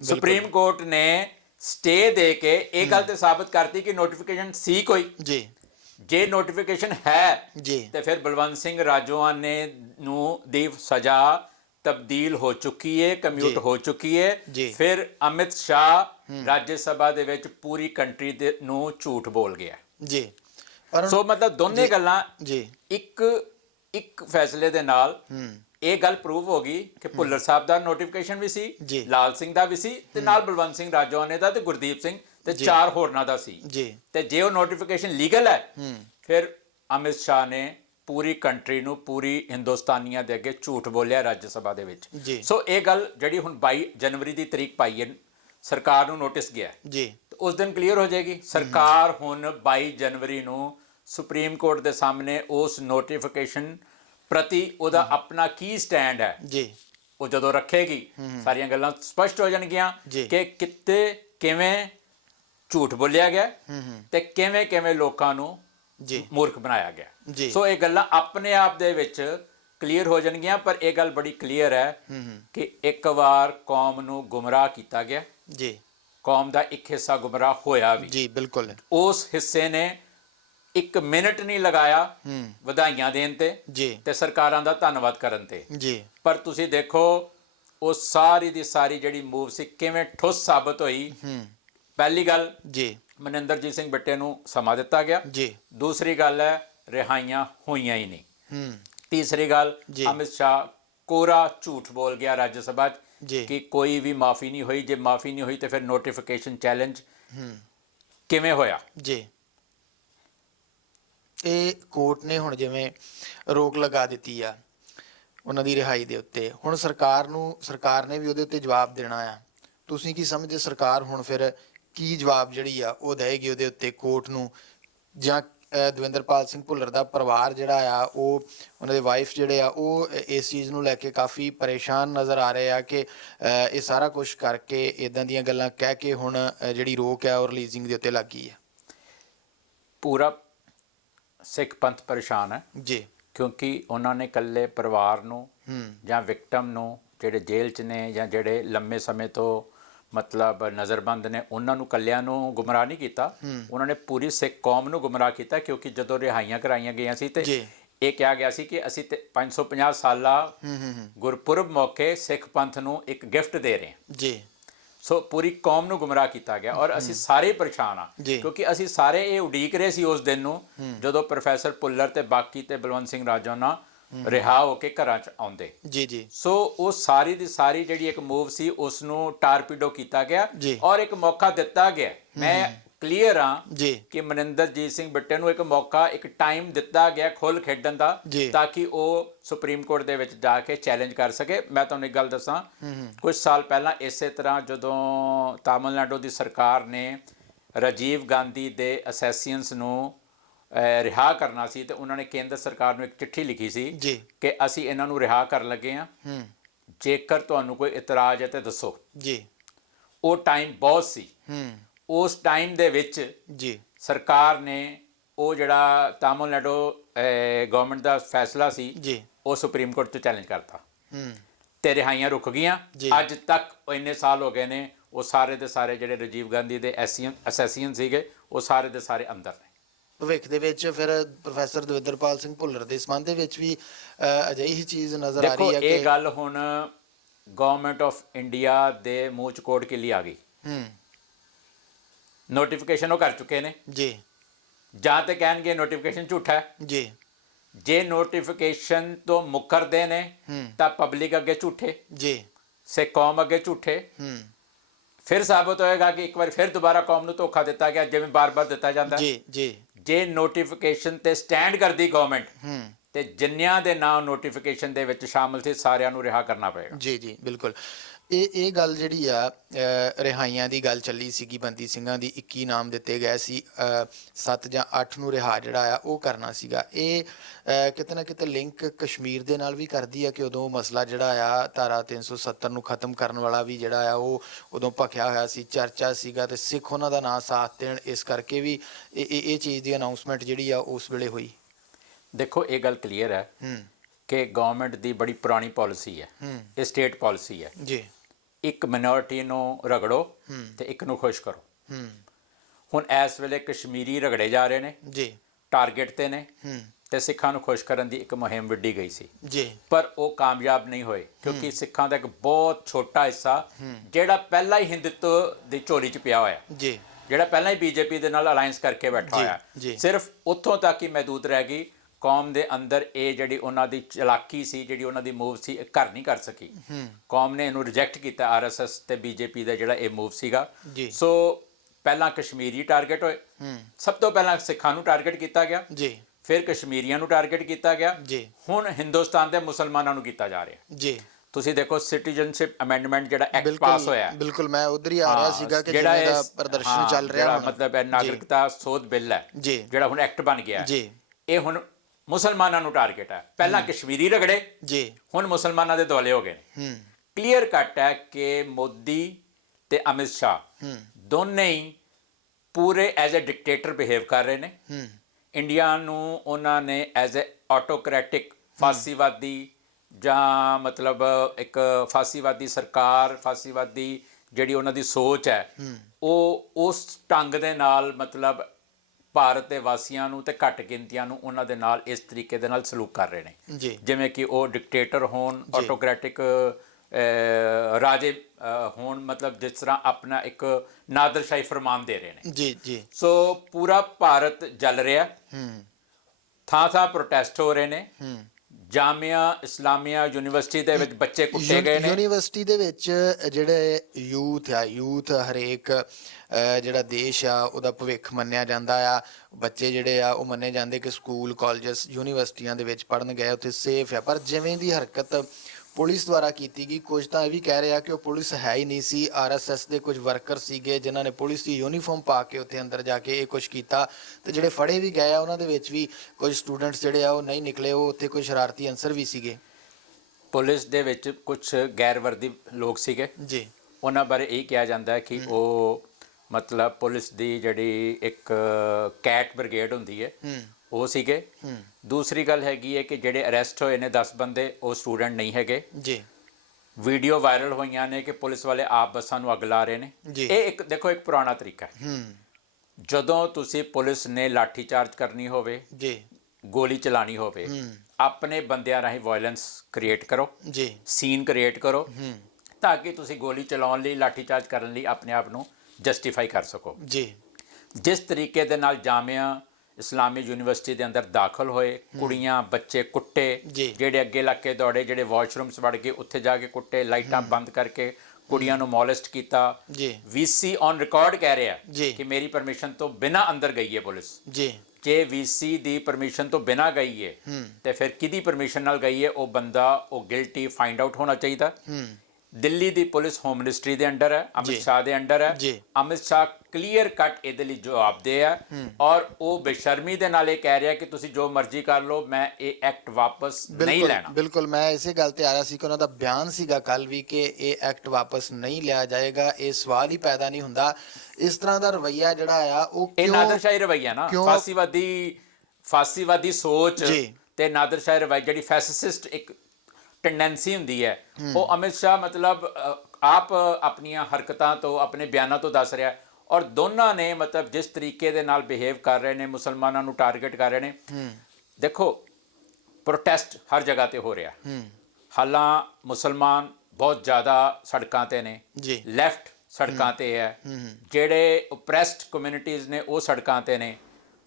ਸੁਪਰੀਮ ਕੋਰਟ ਨੇ ਸਟੇ ਦੇ ਕੇ ਇਹ ਗੱਲ ਤੇ ਸਾਬਤ ਕਰਤੀ ਕਿ ਨੋਟੀਫਿਕੇਸ਼ਨ ਸੀ ਕੋਈ। ਜੀ ਜੇ ਨੋਟੀਫਿਕੇਸ਼ਨ ਹੈ ਜੀ ਤੇ ਫਿਰ ਬਲਵੰਤ ਸਿੰਘ ਰਾਜਵਾਨੇ ਨੂੰ ਦੀ ਸਜ਼ਾ ਤਬਦੀਲ ਹੋ ਚੁੱਕੀ ਹੈ, ਕਮਿਊਟ ਹੋ ਚੁੱਕੀ ਹੈ। ਫਿਰ ਅਮਿਤ ਸ਼ਾਹ ਰਾਜ ਸਭਾ ਦੇ ਵਿੱਚ ਪੂਰੀ ਕੰਟਰੀ ਦੇ ਨੂੰ ਝੂਠ ਬੋਲ ਗਿਆ। ਜੀ ਸੋ ਮਤਲਬ ਦੋਨੇ ਗੱਲਾਂ ਜੀ ਇੱਕ ਫੈਸਲੇ ਦੇ ਨਾਲ ਇਹ ਗੱਲ ਪ੍ਰੂਵ ਹੋ ਗਈ ਕਿ ਭੁੱਲਰ ਸਾਹਿਬ ਦਾ ਨੋਟੀਫਿਕੇਸ਼ਨ ਵੀ ਸੀ, ਲਾਲ ਸਿੰਘ ਦਾ ਵੀ ਸੀ, ਤੇ ਨਾਲ ਬਲਵੰਤ ਸਿੰਘ ਰਾਜਵਾਨੇ ਦਾ ਤੇ ਗੁਰਦੀਪ ਸਿੰਘ ਤੇ 4 ਹੋਰਨਾਂ ਦਾ ਸੀ। ਤੇ ਜੇ ਉਹ ਨੋਟੀਫਿਕੇਸ਼ਨ ਲੀਗਲ ਹੈ ਫਿਰ ਅਮਿਤ ਸ਼ਾਹ ਨੇ ਪੂਰੀ ਕੰਟਰੀ ਨੂੰ, ਪੂਰੀ ਹਿੰਦੁਸਤਾਨੀਆਂ ਦੇ ਅੱਗੇ ਝੂਠ ਬੋਲਿਆ ਰਾਜ ਸਭਾ ਦੇ ਵਿੱਚ। ਸੋ ਇਹ ਗੱਲ ਜਿਹੜੀ ਹੁਣ 22 ਜਨਵਰੀ ਦੀ ਤਰੀਕ ਪਾਈ ਹੈ, ਸਰਕਾਰ ਨੂੰ ਨੋਟਿਸ ਗਿਆ ਜੀ, ਉਸ ਦਿਨ ਕਲੀਅਰ ਹੋ ਜਾਏਗੀ। ਸਰਕਾਰ ਹੁਣ 22 ਜਨਵਰੀ ਨੂੰ ਸੁਪਰੀਮ ਕੋਰਟ ਦੇ ਸਾਹਮਣੇ ਉਸ ਨੋਟੀਫਿਕੇਸ਼ਨ ਪ੍ਰਤੀ ਉਹਦਾ ਆਪਣਾ ਕੀ ਸਟੈਂਡ ਹੈ ਜੀ, ਉਹ ਜਦੋਂ ਰੱਖੇਗੀ ਸਾਰੀਆਂ ਗੱਲਾਂ ਸਪਸ਼ਟ ਹੋ ਜਾਣਗੀਆਂ ਕਿ ਕਿਤੇ ਕਿਵੇਂ ਝੂਠ ਬੋਲਿਆ ਗਿਆ ਤੇ ਕਿਵੇਂ ਕਿਵੇਂ ਲੋਕਾਂ ਨੂੰ ਮੂਰਖ ਬਣਾਇਆ ਗਿਆ। ਸੋ ਇਹ ਗੱਲਾਂ ਆਪਣੇ ਆਪ ਦੇ ਵਿੱਚ ਕਲੀਅਰ ਹੋ ਜਾਣਗੀਆਂ। ਪਰ ਇਹ ਗੱਲ ਬੜੀ ਕਲੀਅਰ ਹੈ ਕਿ ਇੱਕ ਵਾਰ ਕੌਮ ਨੂੰ ਗੁੰਮਰਾਹ ਕੀਤਾ ਗਿਆ ਜੀ, ਕੌਮ ਦਾ ਇੱਕ ਹਿੱਸਾ ਗੁੰਮਰਾਹ ਹੋਇਆ ਵੀ ਜੀ। ਬਿਲਕੁਲ ਉਸ ਹਿੱਸੇ ਨੇ 1 ਮਿੰਟ ਨਹੀਂ ਲਗਾਇਆ ਵਧਾਈਆਂ ਦੇਣ ਤੇ ਸਰਕਾਰਾਂ ਦਾ ਧੰਨਵਾਦ ਕਰਨ ਤੇ ਜੀ। ਪਰ ਤੁਸੀਂ ਦੇਖੋ ਉਹ ਸਾਰੀ ਦੀ ਸਾਰੀ ਜਿਹੜੀ ਮੂਵ ਸੀ ਕਿਵੇਂ ਠੁੱਸ ਸਾਬਤ ਹੋਈ। ਪਹਿਲੀ ਗੱਲ ਜੀ ਮਨਿੰਦਰਜੀਤ ਸਿੰਘ ਬਿੱਟੇ ਨੂੰ ਸਮਾਂ ਦਿੱਤਾ ਗਿਆ ਜੀ। ਦੂਸਰੀ ਗੱਲ ਹੈ ਰਿਹਾਈਆਂ ਹੋਈਆਂ ਹੀ ਨਹੀਂ। ਤੀਸਰੀ ਗੱਲ ਅਮਿਤ ਸ਼ਾਹ ਕੋਰਾ ਝੂਠ ਬੋਲ ਗਿਆ ਰਾਜ ਸਭਾ 'ਚ ਕਿ ਕੋਈ ਵੀ ਮਾਫੀ ਨਹੀਂ ਹੋਈ। ਜੇ ਮਾਫੀ ਨਹੀਂ ਹੋਈ ਤੇ ਫਿਰ ਨੋਟੀਫਿਕੇਸ਼ਨ ਚੈਲੰਜ ਕਿਵੇਂ ਹੋਇਆ ਜੀ। ਇਹ ਕੋਰਟ ਨੇ ਹੁਣ ਜਿਵੇਂ ਰੋਕ ਲਗਾ ਦਿੱਤੀ ਆ ਉਹਨਾਂ ਦੀ ਰਿਹਾਈ ਦੇ ਉੱਤੇ, ਹੁਣ ਸਰਕਾਰ ਨੇ ਵੀ ਉਹਦੇ ਉੱਤੇ ਜਵਾਬ ਦੇਣਾ ਆ। ਤੁਸੀਂ ਕੀ ਸਮਝਦੇ ਸਰਕਾਰ ਹੁਣ ਫਿਰ ਕੀ ਜਵਾਬ ਜਿਹੜੀ ਆ ਉਹ ਦੇਗੀ ਉਹਦੇ ਉੱਤੇ ਕੋਰਟ ਨੂੰ? ਜਾਂ ਦਵਿੰਦਰਪਾਲ ਸਿੰਘ ਭੁੱਲਰ ਦਾ ਪਰਿਵਾਰ ਜਿਹੜਾ ਆ ਉਹ ਉਹਨਾਂ ਦੇ ਵਾਈਫ ਜਿਹੜੇ ਆ ਉਹ ਇਸ ਚੀਜ਼ ਨੂੰ ਲੈ ਕੇ ਕਾਫੀ ਪਰੇਸ਼ਾਨ ਨਜ਼ਰ ਆ ਰਹੇ ਆ ਕਿ ਇਹ ਸਾਰਾ ਕੁਝ ਕਰਕੇ ਇਦਾਂ ਦੀਆਂ ਗੱਲਾਂ ਕਹਿ ਕੇ ਹੁਣ ਜਿਹੜੀ ਰੋਕ ਹੈ ਉਹ ਰਿਲੀਜ਼ਿੰਗ ਦੇ ਉੱਤੇ ਲੱਗ ਗਈ ਹੈ। ਪੂਰਾ ਸਿੱਖ ਪੰਥ ਪਰੇਸ਼ਾਨ ਹੈ ਜੀ, ਕਿਉਂਕਿ ਉਹਨਾਂ ਨੇ ਇਕੱਲੇ ਪਰਿਵਾਰ ਨੂੰ ਜਾਂ ਵਿਕਟਮ ਨੂੰ ਜਿਹੜੇ ਜੇਲ੍ਹ 'ਚ ਨੇ ਜਾਂ ਜਿਹੜੇ ਲੰਮੇ ਸਮੇਂ ਤੋਂ ਮਤਲਬ ਨਜ਼ਰਬੰਦ ਨੇ ਉਹਨਾਂ ਨੂੰ ਇਕੱਲਿਆਂ ਨੂੰ ਗੁੰਮਰਾਹ ਨਹੀਂ ਕੀਤਾ, ਉਹਨਾਂ ਨੇ ਪੂਰੀ ਸਿੱਖ ਕੌਮ ਨੂੰ ਗੁੰਮਰਾਹ ਕੀਤਾ। ਕਿਉਂਕਿ ਜਦੋਂ ਰਿਹਾਈਆਂ ਕਰਾਈਆਂ ਗਈਆਂ ਸੀ ਤੇ ਇਹ ਕਿਹਾ ਗਿਆ ਸੀ ਕਿ ਅਸੀਂ 550 ਸਾਲਾ ਗੁਰਪੁਰਬ ਮੌਕੇ ਸਿੱਖ ਪੰਥ ਨੂੰ ਇੱਕ ਗਿਫਟ ਦੇ ਰਹੇ ਹਾਂ ਜੀ। ਸੋ ਪੂਰੀ ਕੌਮ ਨੂੰ ਗੁੰਮਰਾਹ ਕੀਤਾ ਗਿਆ ਔਰ ਅਸੀਂ ਸਾਰੇ ਪਰੇਸ਼ਾਨ ਆ ਕਿਉਂਕਿ ਅਸੀਂ ਸਾਰੇ ਇਹ ਉਡੀਕ ਰਹੇ ਸੀ ਉਸ ਦਿਨ ਨੂੰ ਜਦੋਂ ਪ੍ਰੋਫੈਸਰ ਭੁੱਲਰ ਤੇ ਬਾਕੀ ਤੇ ਬਲਵੰਤ ਸਿੰਘ ਰਾਜੋਆਣਾ ਰਿਹਾ ਹੋ ਕੇ ਘਰਾਂ 'ਚ ਆਉਂਦੇ ਜੀ ਜੀ। ਸੋ ਉਹ ਸਾਰੀ ਦੀ ਸਾਰੀ ਜਿਹੜੀ ਇੱਕ ਮੂਵ ਸੀ ਉਸ ਨੂੰ ਟਾਰਪੀਡੋ ਕੀਤਾ ਗਿਆ ਔਰ ਇੱਕ ਮੌਕਾ ਦਿੱਤਾ ਗਿਆ। ਮੈਂ ਕਲੀਅਰ ਹਾਂ ਕਿ ਮਨਿੰਦਰਜੀਤ ਸਿੰਘ ਬਿੱਟੇ ਨੂੰ ਇੱਕ ਮੌਕਾ, ਇੱਕ ਟਾਈਮ ਦਿੱਤਾ ਗਿਆ ਖੁੱਲ੍ਹ ਖੇਡਣ ਦਾ ਤਾਂ ਕਿ ਉਹ ਸੁਪਰੀਮ ਕੋਰਟ ਦੇ ਵਿੱਚ ਜਾ ਕੇ ਚੈਲੰਜ ਕਰ ਸਕੇ। ਮੈਂ ਤੁਹਾਨੂੰ ਇੱਕ ਗੱਲ ਦੱਸਾਂ, ਕੁਝ ਸਾਲ ਪਹਿਲਾਂ ਇਸੇ ਤਰ੍ਹਾਂ ਜਦੋਂ ਤਾਮਿਲਨਾਡੂ ਦੀ ਸਰਕਾਰ ਨੇ ਰਾਜੀਵ ਗਾਂਧੀ ਦੇ ਅਸੈਸੀਅਨਸ ਨੂੰ ਰਿਹਾ ਕਰਨਾ ਸੀ ਤੇ ਉਹਨਾਂ ਨੇ ਕੇਂਦਰ ਸਰਕਾਰ ਨੂੰ ਇੱਕ ਚਿੱਠੀ ਲਿਖੀ ਸੀ ਕਿ ਅਸੀਂ ਇਹਨਾਂ ਨੂੰ ਰਿਹਾ ਕਰਨ ਲੱਗੇ ਹਾਂ, ਜੇਕਰ ਤੁਹਾਨੂੰ ਕੋਈ ਇਤਰਾਜ਼ ਹੈ ਤੇ ਦੱਸੋ ਜੀ। ਉਹ ਟਾਈਮ ਬਹੁਤ ਸੀ, ਉਸ ਟਾਈਮ ਦੇ ਵਿੱਚ ਜੀ ਸਰਕਾਰ ਨੇ ਉਹ ਜਿਹੜਾ ਤਾਮਿਲਨਾਡੂ ਗਵਰਨਮੈਂਟ ਦਾ ਫੈਸਲਾ ਸੀ ਉਹ ਸੁਪਰੀਮ ਕੋਰਟ 'ਚ ਚੈਲੰਜ ਕਰਤਾ ਤੇ ਰਿਹਾਈਆਂ ਰੁਕ ਗਈਆਂ। ਅੱਜ ਤੱਕ ਇੰਨੇ ਸਾਲ ਹੋ ਗਏ ਨੇ, ਉਹ ਸਾਰੇ ਦੇ ਸਾਰੇ ਜਿਹੜੇ ਰਾਜੀਵ ਗਾਂਧੀ ਦੇ ਅਸੈਸੀਅਨ ਸੀਗੇ ਉਹ ਸਾਰੇ ਦੇ ਸਾਰੇ ਅੰਦਰ ਨੇ। ਭਵਿੱਖ ਦੇ ਵਿੱਚ ਫਿਰ ਪ੍ਰੋਫੈਸਰ ਦਵਿੰਦਰਪਾਲ ਸਿੰਘ ਭੁੱਲਰ ਦੇ ਸੰਬੰਧ ਦੇ ਵਿੱਚ ਵੀ ਅਜਿਹੀ ਚੀਜ਼ ਨਜ਼ਰ ਆ ਰਹੀ ਹੈ ਕਿ ਇਹ ਗੱਲ ਹੁਣ ਗਵਰਨਮੈਂਟ ਆਫ ਇੰਡੀਆ ਦੇ ਮੂੰਹ 'ਚ ਕੋਟ ਕਿੱਲੀ ਆ ਗਈ। ਨੋਟੀਫਿਕੇਸ਼ਨ ਉਹ ਕਰ ਚੁੱਕੇ ਨੇ ਜੀ। ਜਾਂ ਤੇ ਕਹਿਣਗੇ ਨੋਟੀਫਿਕੇਸ਼ਨ ਝੂਠਾ ਹੈ ਜੀ। ਜੇ ਨੋਟੀਫਿਕੇਸ਼ਨ ਤੋਂ ਮੁੱਕਰਦੇ ਨੇ ਤਾਂ ਪਬਲਿਕ ਅੱਗੇ ਝੂਠੇ, ਜੀ। ਸਿੱਖ ਕੌਮ ਅੱਗੇ ਝੂਠੇ। ਫਿਰ ਸਾਬਤ ਹੋਏਗਾ ਕਿ ਇੱਕ ਵਾਰ ਫਿਰ ਦੁਬਾਰਾ ਕੌਮ ਨੂੰ ਧੋਖਾ ਦਿੱਤਾ ਗਿਆ, ਜਿਵੇਂ ਬਾਰ-ਬਾਰ ਦਿੱਤਾ ਜਾਂਦਾ। ਜੀ। ਜੀ। ਜੇ ਨੋਟੀਫਿਕੇਸ਼ਨ ਤੇ ਸਟੈਂਡ ਕਰਦੀ ਗਵਰਨਮੈਂਟ ਤੇ ਜਿੰਨਿਆਂ ਦੇ ਨਾਮ ਨੋਟੀਫਿਕੇਸ਼ਨ ਦੇ ਵਿੱਚ ਸ਼ਾਮਲ ਸੀ ਸਾਰਿਆਂ ਨੂੰ ਰਿਹਾ ਕਰਨਾ ਪਏਗਾ। ਜੀ। ਜੀ ਬਿਲਕੁਲ। ਇਹ ਗੱਲ ਜਿਹੜੀ ਆ ਰਿਹਾਈਆਂ ਦੀ ਗੱਲ ਚੱਲੀ ਸੀਗੀ, ਬੰਦੀ ਸਿੰਘਾਂ ਦੀ 21 ਨਾਮ ਦਿੱਤੇ ਗਏ ਸੀ, 7 ਜਾਂ 8 ਨੂੰ ਰਿਹਾ ਜਿਹੜਾ ਆ ਉਹ ਕਰਨਾ ਸੀਗਾ। ਇਹ ਕਿਤੇ ਨਾ ਕਿਤੇ ਲਿੰਕ ਕਸ਼ਮੀਰ ਦੇ ਨਾਲ ਵੀ ਕਰਦੀ ਆ ਕਿ ਉਦੋਂ ਮਸਲਾ ਜਿਹੜਾ ਆ ਧਾਰਾ 370 ਨੂੰ ਖਤਮ ਕਰਨ ਵਾਲਾ ਵੀ ਜਿਹੜਾ ਆ ਉਹ ਉਦੋਂ ਭਖਿਆ ਹੋਇਆ ਸੀ, ਚਰਚਾ ਸੀਗਾ, ਤੇ ਸਿੱਖ ਉਹਨਾਂ ਦਾ ਨਾਂ ਸਾਥ ਦੇਣ, ਇਸ ਕਰਕੇ ਵੀ ਇਹ ਚੀਜ਼ ਦੀ ਅਨਾਊਂਸਮੈਂਟ ਜਿਹੜੀ ਆ ਉਸ ਵੇਲੇ ਹੋਈ। ਦੇਖੋ ਇਹ ਗੱਲ ਕਲੀਅਰ ਹੈ ਕਿ ਗਵਰਨਮੈਂਟ ਦੀ ਬੜੀ ਪੁਰਾਣੀ ਪਾਲਿਸੀ ਹੈ, ਇਹ ਸਟੇਟ ਪਾਲਿਸੀ ਹੈ ਜੀ। ਇੱਕ ਮਿਨੋਰਿਟੀ ਨੂੰ ਰਗੜੋ ਤੇ ਇੱਕ ਨੂੰ ਖੁਸ਼ ਕਰੋ। ਹੁਣ ਇਸ ਵੇਲੇ ਕਸ਼ਮੀਰੀ ਰਗੜੇ ਜਾ ਰਹੇ ਨੇ ਜੀ, ਟਾਰਗੇਟ ਤੇ ਨੇ, ਤੇ ਸਿੱਖਾਂ ਨੂੰ ਖੁਸ਼ ਕਰਨ ਦੀ ਇੱਕ ਮੁਹਿੰਮ ਵਿੱਢੀ ਗਈ ਸੀ ਜੀ, ਪਰ ਉਹ ਕਾਮਯਾਬ ਨਹੀਂ ਹੋਏ ਕਿਉਂਕਿ ਸਿੱਖਾਂ ਦਾ ਇੱਕ ਬਹੁਤ ਛੋਟਾ ਹਿੱਸਾ ਜਿਹੜਾ ਪਹਿਲਾਂ ਹੀ ਹਿੰਦੂਤਵ ਦੀ ਝੋਲੀ 'ਚ ਪਿਆ ਹੋਇਆ ਜੀ, ਜਿਹੜਾ ਪਹਿਲਾਂ ਹੀ ਬੀਜੇਪੀ ਦੇ ਨਾਲ ਅਲਾਈਅੰਸ ਕਰਕੇ ਬੈਠਾ ਹੋਇਆ, ਸਿਰਫ ਉੱਥੋਂ ਤੱਕ ਹੀ ਮਹਿਦੂਦ ਰਹਿ ਗਈ। ਕੌਮ ਦੇ ਅੰਦਰ ਇਹ ਜਿਹੜੀ ਉਹਨਾਂ ਦੀ ਚਲਾਕੀ ਸੀ, ਜਿਹੜੀ ਉਹਨਾਂ ਦੀ ਮੂਵ ਸੀ, ਇਹ ਘਰ ਨਹੀਂ ਕਰ ਸਕੀ। ਕੌਮ ਨੇ ਇਹਨੂੰ ਰਿਜੈਕਟ ਕੀਤਾ, ਆਰਐਸਐਸ ਤੇ ਬੀਜੇਪੀ ਦਾ ਜਿਹੜਾ ਇਹ ਮੂਵ ਸੀਗਾ। ਸੋ ਪਹਿਲਾਂ ਕਸ਼ਮੀਰੀ ਟਾਰਗੇਟ ਹੋਏ, ਸਭ ਤੋਂ ਪਹਿਲਾਂ ਸਿੱਖਾਂ ਨੂੰ ਟਾਰਗੇਟ ਕੀਤਾ ਗਿਆ, ਫਿਰ ਕਸ਼ਮੀਰੀਆਂ ਨੂੰ ਟਾਰਗੇਟ ਕੀਤਾ ਗਿਆ, ਹੁਣ ਹਿੰਦੁਸਤਾਨ ਦੇ ਮੁਸਲਮਾਨਾਂ ਨੂੰ ਕੀਤਾ ਜਾ ਰਿਹਾ ਜੀ। ਤੁਸੀਂ ਦੇਖੋ ਸਿਟੀਜ਼ਨਸ਼ਿਪ ਅਮੈਂਡਮੈਂਟ ਜਿਹੜਾ ਐਕਟ ਪਾਸ ਹੋਇਆ, ਬਿਲਕੁਲ ਮੈਂ ਉਧਰ ਹੀ ਆ ਰਿਹਾ ਸੀਗਾ ਕਿ ਜਿਹੜਾ ਇਹਦਾ ਪ੍ਰਦਰਸ਼ਨ ਚੱਲ ਰਿਹਾ, ਮਤਲਬ ਹੈ ਨਾਗਰਿਕਤਾ ਸੋਧ ਬਿੱਲ ਹੈ ਜਿਹੜਾ ਹੁਣ ਐਕਟ ਬਣ ਗਿਆ, ਇਹ ਹੁਣ ਮੁਸਲਮਾਨਾਂ ਨੂੰ ਟਾਰਗੇਟ ਹੈ। ਪਹਿਲਾਂ ਕਸ਼ਮੀਰੀ ਰਗੜੇ ਜੀ, ਹੁਣ ਮੁਸਲਮਾਨਾਂ ਦੇ ਦੁਆਲੇ ਹੋ ਗਏ ਨੇ। ਕਲੀਅਰ ਕੱਟ ਹੈ ਕਿ ਮੋਦੀ ਤੇ ਅਮਿਤ ਸ਼ਾਹ ਦੋਨੇ ਹੀ ਪੂਰੇ ਐਜ਼ ਅ ਡਿਕਟੇਟਰ ਬਿਹੇਵ ਕਰ ਰਹੇ ਨੇ। ਇੰਡੀਆ ਨੂੰ ਉਹਨਾਂ ਨੇ ਐਜ਼ ਅ ਆਟੋਕ੍ਰੈਟਿਕ ਫਾਸੀਵਾਦੀ ਜਾਂ ਮਤਲਬ ਇੱਕ ਫਾਸੀਵਾਦੀ ਸਰਕਾਰ, ਫਾਸੀਵਾਦੀ ਜਿਹੜੀ ਉਹਨਾਂ ਦੀ ਸੋਚ ਹੈ, ਉਹ ਉਸ ਢੰਗ ਦੇ ਨਾਲ ਮਤਲਬ ਭਾਰਤ ਦੇ ਵਾਸੀਆਂ ਨੂੰ ਤੇ ਘੱਟ ਗਿਣਤੀਆਂ ਨੂੰ ਉਹਨਾਂ ਦੇ ਨਾਲ ਇਸ ਤਰੀਕੇ ਦੇ ਨਾਲ ਸਲੂਕ ਕਰ ਰਹੇ ਨੇ ਜਿਵੇਂ ਕਿ ਉਹ ਡਿਕਟੇਟਰ ਹੋਣ, ਆਟੋਕ੍ਰੈਟਿਕ ਰਾਜੇ ਹੋਣ, ਮਤਲਬ ਜਿਸ ਤਰ੍ਹਾਂ ਆਪਣਾ ਇੱਕ ਨਾਦਰਸ਼ਾਹੀ ਫਰਮਾਨ ਦੇ ਰਹੇ ਨੇ ਜੀ ਜੀ। ਸੋ ਪੂਰਾ ਭਾਰਤ ਜਲ ਰਿਹਾ, ਥਾਂ ਥਾਂ ਪ੍ਰੋਟੈਸਟ ਹੋ ਰਹੇ ਨੇ। ਜਾਮੀਆ ਇਸਲਾਮੀਆ ਯੂਨੀਵਰਸਿਟੀ ਦੇ ਵਿੱਚ ਬੱਚੇ ਕੁੱਟੇ ਗਏ ਨੇ। ਯੂਨੀਵਰਸਿਟੀ ਦੇ ਵਿੱਚ ਜਿਹੜੇ ਯੂਥ ਹਰੇਕ ਜਿਹੜਾ ਦੇਸ਼ ਆ ਉਹਦਾ ਭਵਿੱਖ ਮੰਨਿਆ ਜਾਂਦਾ ਆ। ਬੱਚੇ ਜਿਹੜੇ ਆ ਉਹ ਮੰਨੇ ਜਾਂਦੇ ਕਿ ਸਕੂਲ, ਕਾਲਜਸ, ਯੂਨੀਵਰਸਿਟੀਆਂ ਦੇ ਵਿੱਚ ਪੜ੍ਹਨ ਗਏ, ਉੱਥੇ ਸੇਫ ਆ। ਪਰ ਜਿਵੇਂ ਦੀ ਹਰਕਤ ਪੁਲਿਸ ਦੁਆਰਾ ਕੀਤੀ ਗਈ, ਕੁਝ ਤਾਂ ਇਹ ਵੀ ਕਹਿ ਰਿਹਾ ਕਿ ਉਹ ਪੁਲਿਸ ਹੈ ਹੀ ਨਹੀਂ ਸੀ, ਆਰਐਸਐਸ ਦੇ ਕੁਝ ਵਰਕਰ ਸੀਗੇ ਜਿਨ੍ਹਾਂ ਨੇ ਪੁਲਿਸ ਦੀ ਯੂਨੀਫਾਰਮ ਪਾ ਕੇ ਉੱਥੇ ਅੰਦਰ ਜਾ ਕੇ ਇਹ ਕੁਝ ਕੀਤਾ। ਤੇ ਜਿਹੜੇ ਫੜੇ ਵੀ ਗਏ ਆ ਉਹਨਾਂ ਦੇ ਵਿੱਚ ਵੀ ਕੁਝ ਸਟੂਡੈਂਟਸ ਜਿਹੜੇ ਆ ਉਹ ਨਹੀਂ ਨਿਕਲੇ, ਉਹ ਉੱਥੇ ਕੋਈ ਸ਼ਰਾਰਤੀ ਅਨਸਰ ਵੀ ਸੀਗੇ। ਪੁਲਿਸ ਦੇ ਵਿੱਚ ਕੁਝ ਗੈਰ ਵਰਦੀ ਲੋਕ ਸੀਗੇ ਜੀ, ਉਹਨਾਂ ਬਾਰੇ ਇਹ ਕਿਹਾ ਜਾਂਦਾ ਹੈ ਕਿ ਉਹ ਮਤਲਬ ਪੁਲਿਸ ਦੀ ਜਿਹੜੀ ਇੱਕ ਕੈਟ ਬ੍ਰਿਗੇਡ ਹੁੰਦੀ ਹੈ ਉਹ ਸੀਗੇ। ਦੂਸਰੀ ਗੱਲ ਹੈਗੀ ਹੈ ਕਿ ਜਿਹੜੇ ਅਰੈਸਟ ਹੋਏ ਨੇ 10 ਬੰਦੇ, ਉਹ ਸਟੂਡੈਂਟ ਨਹੀਂ ਹੈਗੇ ਜੀ। ਵੀਡੀਓ ਵਾਇਰਲ ਹੋਈਆਂ ਨੇ ਕਿ ਪੁਲਿਸ ਵਾਲੇ ਆਪ ਬੱਸਾਂ ਨੂੰ ਅੱਗ ਲਾ ਰਹੇ ਨੇ। ਇਹ ਇੱਕ ਦੇਖੋ ਇੱਕ ਪੁਰਾਣਾ ਤਰੀਕਾ ਹੈ, ਜਦੋਂ ਤੁਸੀਂ ਪੁਲਿਸ ਨੇ ਲਾਠੀ ਚਾਰਜ ਕਰਨੀ ਹੋਵੇ ਜੀ, ਗੋਲੀ ਚਲਾਣੀ ਹੋਵੇ, ਆਪਣੇ ਬੰਦਿਆਂ ਰਾਹੀਂ ਵਾਇਲੈਂਸ ਕ੍ਰੀਏਟ ਕਰੋ ਜੀ, ਸੀਨ ਕ੍ਰੀਏਟ ਕਰੋ ਤਾਂ ਕਿ ਤੁਸੀਂ ਗੋਲੀ ਚਲਾਉਣ ਲਈ, ਲਾਠੀ ਚਾਰਜ ਕਰਨ ਲਈ ਆਪਣੇ ਆਪ ਨੂੰ ਜਸਟੀਫਾਈ ਕਰ ਸਕੋ ਜੀ। ਜਿਸ ਤਰੀਕੇ ਦੇ ਨਾਲ ਜਾਮੀਆ ਇਸਲਾਮੀ ਯੂਨੀਵਰਸਿਟੀ ਦੇ ਅੰਦਰ ਦਾਖਲ ਹੋਏ, ਕੁੜੀਆਂ ਬੱਚੇ ਕੁੱਟੇ, ਜਿਹੜੇ ਅੱਗੇ ਲੱਗ ਕੇ ਦੌੜੇ, ਜਿਹੜੇ ਵਾਸ਼ਰੂਮਸ ਵੜ ਗਏ ਉੱਥੇ ਜਾ ਕੇ ਕੁੱਟੇ, ਲਾਈਟਾਂ ਬੰਦ ਕਰਕੇ ਕੁੜੀਆਂ ਨੂੰ ਮੋਲੈਸਟ ਕੀਤਾ। ਵੀਸੀ ਔਨ ਰਿਕਾਰਡ ਕਹਿ ਰਿਹਾ ਕਿ ਮੇਰੀ ਪਰਮਿਸ਼ਨ ਤੋਂ ਬਿਨਾਂ ਅੰਦਰ ਗਈ ਹੈ ਪੁਲਿਸ ਜੀ। ਜੇ ਵੀਸੀ ਦੀ ਪਰਮਿਸ਼ਨ ਤੋਂ ਬਿਨਾਂ ਗਈ ਹੈ ਤੇ ਫਿਰ ਕਿਹਦੀ ਪਰਮਿਸ਼ਨ ਨਾਲ ਗਈ ਹੈ, ਉਹ ਬੰਦਾ ਉਹ ਗਿਲਟੀ ਫਾਈਂਡ ਆਊਟ ਹੋਣਾ ਚਾਹੀਦਾ। ਦਿੱਲੀ ਦੀ ਪੁਲਿਸ ਹੋਮ ਮਿਨਿਸਟਰੀ ਦੇ ਅੰਡਰ ਹੈ, ਅਮਿਤ ਸ਼ਾਹ ਦੇ ਅੰਡਰ ਹੈ। ਅਮਿਤ ਸ਼ਾਹ ਕਲੀਅਰ ਕੱਟ ਇਹਦੇ ਲਈ ਜਵਾਬਦੇਹ ਹੈ ਔਰ ਉਹ ਬੇਸ਼ਰਮੀ ਦੇ ਨਾਲ ਇਹ ਕਹਿ ਰਿਹਾ ਕਿ ਤੁਸੀਂ ਜੋ ਮਰਜ਼ੀ ਕਰ ਲਓ, ਮੈਂ ਇਹ ਐਕਟ ਵਾਪਸ ਨਹੀਂ ਲੈਣਾ। ਬਿਲਕੁਲ, ਮੈਂ ਇਸੇ ਗੱਲ ਤੇ ਆ ਰਿਹਾ ਸੀ ਕਿ ਉਹਨਾਂ ਦਾ ਬਿਆਨ ਸੀਗਾ ਕੱਲ ਵੀ ਕਿ ਇਹ ਐਕਟ ਵਾਪਸ ਨਹੀਂ ਲਿਆ ਜਾਏਗਾ। ਇਹ ਸਵਾਲ ਹੀ ਪੈਦਾ ਨਹੀਂ ਹੁੰਦਾ। ਇਸ ਤਰ੍ਹਾਂ ਦਾ ਰਵੱਈਆ ਜਿਹੜਾ ਆ ਉਹ ਇਹ ਨਾਦਰਸ਼ਾਹੀ ਰਵੱਈਆ ਨਾ, ਫਾਸੀਵਾਦੀ ਸੋਚ ਤੇ ਨਾਦਰਸ਼ਾਹੀ ਰਵੱਈਆ ਜਿਹੜੀ ਫੈਸਿਸਟ ਇੱਕ ਟੈਂਡੈਂਸੀ ਹੁੰਦੀ ਹੈ, ਉਹ ਅਮਿਤ ਸ਼ਾਹ ਮਤਲਬ ਆਪ ਆਪਣੀਆਂ ਹਰਕਤਾਂ ਤੋਂ, ਆਪਣੇ ਬਿਆਨਾਂ ਤੋਂ ਦੱਸ ਰਿਹਾ। ਔਰ ਦੋਨਾਂ ਨੇ ਮਤਲਬ ਜਿਸ ਤਰੀਕੇ ਦੇ ਨਾਲ ਬਿਹੇਵ ਕਰ ਰਹੇ ਨੇ, ਮੁਸਲਮਾਨਾਂ ਨੂੰ ਟਾਰਗੇਟ ਕਰ ਰਹੇ ਨੇ। ਦੇਖੋ ਪ੍ਰੋਟੈਸਟ ਹਰ ਜਗ੍ਹਾ ਤੇ ਹੋ ਰਿਹਾ, ਹਾਲਾਂ ਮੁਸਲਮਾਨ ਬਹੁਤ ਜ਼ਿਆਦਾ ਸੜਕਾਂ ਤੇ ਨੇ ਜੀ ਲੈਫਟ ਸੜਕਾਂ ਤੇ ਹੈ ਜਿਹੜੇ ਓਪਰੈਸਡ ਕਮਿਊਨਿਟੀਜ਼ ਨੇ ਉਹ ਸੜਕਾਂ ਤੇ ਨੇ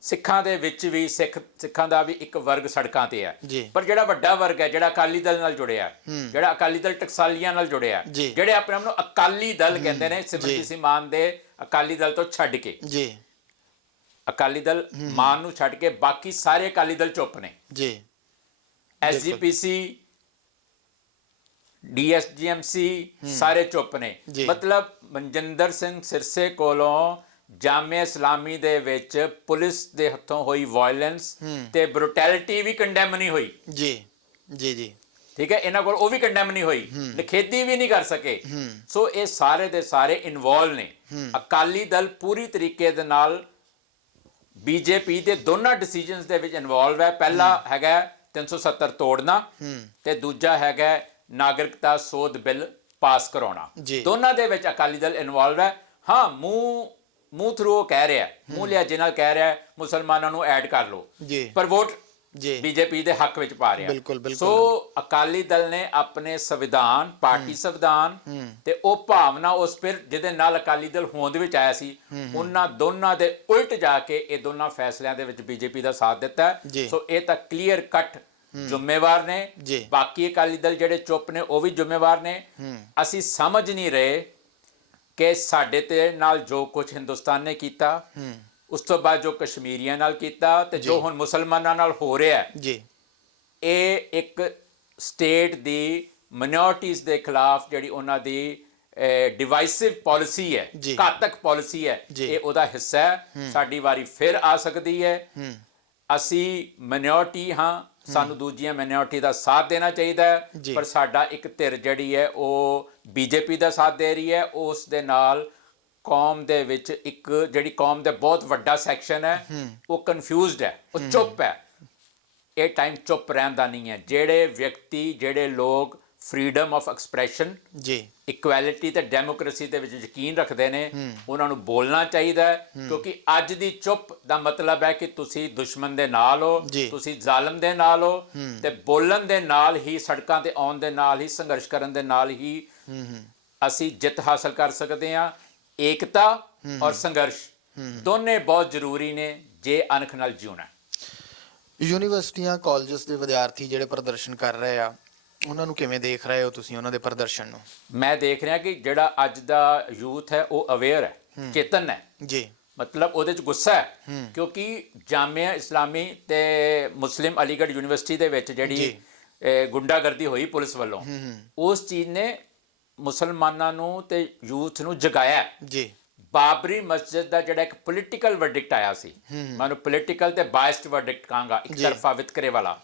ਸਿੱਖਾਂ ਦੇ ਵਿੱਚ ਵੀ ਸਿੱਖਾਂ ਦਾ ਵੀ ਇੱਕ ਵਰਗ ਸੜਕਾਂ ਤੇ ਹੈ ਪਰ ਜਿਹੜਾ ਵੱਡਾ ਵਰਗ ਹੈ ਜਿਹੜਾ ਅਕਾਲੀ ਦਲ ਨਾਲ ਜੁੜਿਆ ਜਿਹੜਾ ਅਕਾਲੀ ਦਲ ਟਕਸਾਲੀਆਂ ਨਾਲ ਜੁੜਿਆ ਜਿਹੜੇ ਆਪਣੇ ਆਪ ਨੂੰ ਅਕਾਲੀ ਦਲ ਕਹਿੰਦੇ ਨੇ ਸਿਮਰਜੀਤ ਸਿੰਘ ਮਾਨ ਦੇ ਅਕਾਲੀ ਦਲ ਤੋਂ ਛੱਡ ਕੇ ਅਕਾਲੀ ਦਲ ਮਾਨ ਨੂੰ ਛੱਡ ਕੇ ਬਾਕੀ ਸਾਰੇ ਅਕਾਲੀ ਦਲ ਚੁੱਪ ਨੇ ਐਸਜੀਪੀਸੀ ਡੀਐਸਜੀਐਮਸੀ ਸਾਰੇ ਚੁੱਪ ਨੇ ਮਤਲਬ ਮਨਜਿੰਦਰ ਸਿੰਘ ਸਿਰਸੇ ਕੋਲੋਂ ਜਾਮੇ ਇਸਲਾਮੀ ਦੇ ਵਿੱਚ ਪੁਲਿਸ ਦੇ ਹੱਥੋਂ ਹੋਈ ਵਾਇਲੈਂਸ ਤੇ ਬਰੂਟੈਲਿਟੀ ਵੀ ਕੰਡੈਮ ਨਹੀਂ ਹੋਈ ਜੀ ਠੀਕ ਹੈ ਇਹਨਾਂ ਕੋਲ ਉਹ ਵੀ ਕੰਡੈਮ ਨਹੀਂ ਹੋਈ ਨਿਖੇਧੀ ਵੀ ਨਹੀਂ ਕਰ ਸਕੇ ਸੋ ਇਹ ਸਾਰੇ ਦੇ ਸਾਰੇ ਇਨਵੋਲਵ ਨੇ ਅਕਾਲੀ ਦਲ ਪੂਰੀ ਤਰੀਕੇ ਦੇ ਨਾਲ ਬੀਜੇਪੀ ਦੇ ਦੋਨਾਂ ਡਿਸੀਜਨਸ ਦੇ ਵਿੱਚ ਇਨਵੋਲਵ ਹੈ ਪਹਿਲਾ ਹੈਗਾ 370 ਤੋੜਨਾ ਤੇ ਦੂਜਾ ਹੈਗਾ ਨਾਗਰਿਕਤਾ ਸੋਧ ਬਿੱਲ ਪਾਸ ਕਰਾਉਣਾ ਦੋਨਾਂ ਦੇ ਵਿੱਚ ਅਕਾਲੀ ਦਲ ਇਨਵੋਲਵ ਹੈ ਹਾਂ ਮੂੰਹ ਥਰੂ ਉਹ ਕਹਿ ਰਿਹਾ ਮੂੰਹ ਲਿਹਾਜ਼ੇ ਨਾਲ ਕਹਿ ਰਿਹਾ ਮੁਸਲਮਾਨਾਂ ਨੂੰ ਐਡ ਕਰ ਲਓ ਪਰ ਵੋਟ ਬੀਜੇਪੀ ਦੇ ਹੱਕ ਵਿੱਚ ਪਾ ਰਿਹਾ ਸੋ ਅਕਾਲੀ ਦਲ ਨੇ ਆਪਣੇ ਸੰਵਿਧਾਨ ਪਾਰਟੀ ਸੰਵਿਧਾਨ ਤੇ ਉਹ ਭਾਵਨਾ ਉਸ ਫਿਰ ਜਿਹਦੇ ਨਾਲ ਅਕਾਲੀ ਦਲ ਹੋਂਦ ਵਿੱਚ ਆਇਆ ਸੀ ਉਹਨਾਂ ਦੋਨਾਂ ਦੇ ਉਲਟ ਜਾ ਕੇ ਇਹ ਦੋਨਾਂ ਫੈਸਲਿਆਂ ਦੇ ਵਿੱਚ ਬੀਜੇਪੀ ਦਾ ਸਾਥ ਦਿੱਤਾ ਸੋ ਇਹ ਤਾਂ ਕਲੀਅਰ ਕੱਟ ਜ਼ਿੰਮੇਵਾਰ ਨੇ ਬਾਕੀ ਅਕਾਲੀ ਦਲ ਜਿਹੜੇ ਚੁੱਪ ਨੇ ਉਹ ਵੀ ਜ਼ਿੰਮੇਵਾਰ ਨੇ ਅਸੀਂ ਸਮਝ ਨਹੀਂ ਰਹੇ ਕਿ ਸਾਡੇ ਤੇ ਨਾਲ ਜੋ ਕੁਝ ਹਿੰਦੁਸਤਾਨ ਨੇ ਕੀਤਾ ਉਸ ਤੋਂ ਬਾਅਦ ਜੋ ਕਸ਼ਮੀਰੀਆਂ ਨਾਲ ਕੀਤਾ ਤੇ ਜੋ ਹੁਣ ਮੁਸਲਮਾਨਾਂ ਨਾਲ ਹੋ ਰਿਹਾ ਇਹ ਇੱਕ ਸਟੇਟ ਦੀ ਮਾਈਨੋਰਟੀਜ਼ ਦੇ ਖਿਲਾਫ ਜਿਹੜੀ ਉਹਨਾਂ ਦੀ ਡਿਵਾਈਸਿਵ ਪਾਲਿਸੀ ਹੈ ਘਾਤਕ ਪਾਲਿਸੀ ਹੈ ਇਹ ਉਹਦਾ ਹਿੱਸਾ ਹੈ ਸਾਡੀ ਵਾਰੀ ਫਿਰ ਆ ਸਕਦੀ ਹੈ ਅਸੀਂ ਮਾਈਨੋਰਟੀ ਹਾਂ ਸਾਨੂੰ ਦੂਜੀਆਂ ਮਾਈਨੋਰਟੀ ਦਾ ਸਾਥ ਦੇਣਾ ਚਾਹੀਦਾ ਹੈ ਪਰ ਸਾਡਾ ਇੱਕ ਧਿਰ ਜਿਹੜੀ ਹੈ ਉਹ ਬੀਜੇਪੀ ਦਾ ਸਾਥ ਦੇ ਰਹੀ ਹੈ ਉਸ ਦੇ ਨਾਲ ਕੌਮ ਦੇ ਵਿੱਚ ਇੱਕ ਜਿਹੜੀ ਕੌਮ ਦਾ ਬਹੁਤ ਵੱਡਾ ਸੈਕਸ਼ਨ ਹੈ ਉਹ ਕਨਫਿਊਜ਼ਡ ਹੈ ਉਹ ਚੁੱਪ ਹੈ ਇਹ ਟਾਈਮ ਚੁੱਪ ਰਹਿਣ ਦਾ ਨਹੀਂ ਹੈ ਜਿਹੜੇ ਵਿਅਕਤੀ ਜਿਹੜੇ ਲੋਕ ਫਰੀडम ਆਫ ਐਕਸਪ੍ਰੈਸ਼ਨ ਇਕੁਐਲਿਟੀ ਤੇ ਡੈਮੋਕ੍ਰੇਸੀ ਦੇ ਵਿੱਚ ਯਕੀਨ ਰੱਖਦੇ ਨੇ ਉਹਨਾਂ ਨੂੰ ਬੋਲਣਾ ਚਾਹੀਦਾ ਹੈ ਕਿਉਂਕਿ ਅੱਜ ਦੀ ਚੁੱਪ ਦਾ ਮਤਲਬ ਹੈ ਕਿ ਤੁਸੀਂ ਦੁਸ਼ਮਣ ਦੇ ਨਾਲ ਹੋ ਤੁਸੀਂ ਜ਼ਾਲਮ ਦੇ ਨਾਲ ਹੋ ਤੇ ਬੋਲਣ ਦੇ ਨਾਲ ਹੀ ਸੜਕਾਂ ਤੇ ਆਉਣ ਦੇ ਨਾਲ ਹੀ ਸੰਘਰਸ਼ ਕਰਨ ਦੇ ਨਾਲ ਹੀ ਅਸੀਂ ਜਿੱਤ ਹਾਸਲ ਕਰ ਸਕਦੇ ਹਾਂ ਏਕਤਾ ਔਰ ਸੰਘਰਸ਼ ਦੋਨੇ ਬਹੁਤ ਜ਼ਰੂਰੀ ਨੇ ਜੇ ਅਣਖ ਨਾਲ ਜਿਉਣਾ ਯੂਨੀਵਰਸਿਟੀਆਂ ਕਾਲਜਸ ਦੇ ਵਿਦਿਆਰਥੀ ਜਿਹੜੇ ਪ੍ਰਦਰਸ਼ਨ ਕਰ ਰਹੇ ਆ ਉਹਨਾਂ ਨੂੰ ਕਿਵੇਂ ਦੇਖ ਰਹੇ ਹੋ ਤੁਸੀਂ ਉਹਨਾਂ ਦੇ ਪ੍ਰਦਰਸ਼ਨ ਨੂੰ ਮੈਂ ਦੇਖ ਰਿਹਾ ਕਿ ਜਿਹੜਾ ਅੱਜ ਦਾ ਯੂਥ ਹੈ ਉਹ ਅਵੇਅਰ ਹੈ ਚੇਤਨ ਹੈ ਮਤਲਬ ਉਹਦੇ 'ਚ ਗੁੱਸਾ ਹੈ ਕਿਉਂਕਿ ਜਾਮੀਆ ਇਸਲਾਮੀ ਤੇ ਮੁਸਲਿਮ ਅਲੀਗੜ੍ਹ ਯੂਨੀਵਰਸਿਟੀ ਦੇ ਵਿੱਚ ਜਿਹੜੀ ਗੁੰਡਾਗਰਦੀ ਹੋਈ ਪੁਲਿਸ ਵੱਲੋਂ ਉਸ ਚੀਜ਼ ਨੇ ਮੁਸਲਮਾਨਾਂ ਨੂੰ ਤੇ ਯੂਥ ਨੂੰ ਜਗਾਇਆ ਬਾਬਰੀ ਮਸਜਿਦ ਦਾ ਜਿਹੜਾ ਇੱਕ ਪੋਲੀਟੀਕਲ ਵਰਡਿਕਟ ਆਇਆ ਸੀ ਮੈਂ ਉਹਨੂੰ ਪੋਲੀਟੀਕਲ ਤੇ ਬਾਇਸਡ ਵਰਡਿਕਟ ਕਹਾਂਗਾ ਇੱਕ ਤਰਫਾ ਵਿਤਕਰੇ ਵਾਲਾ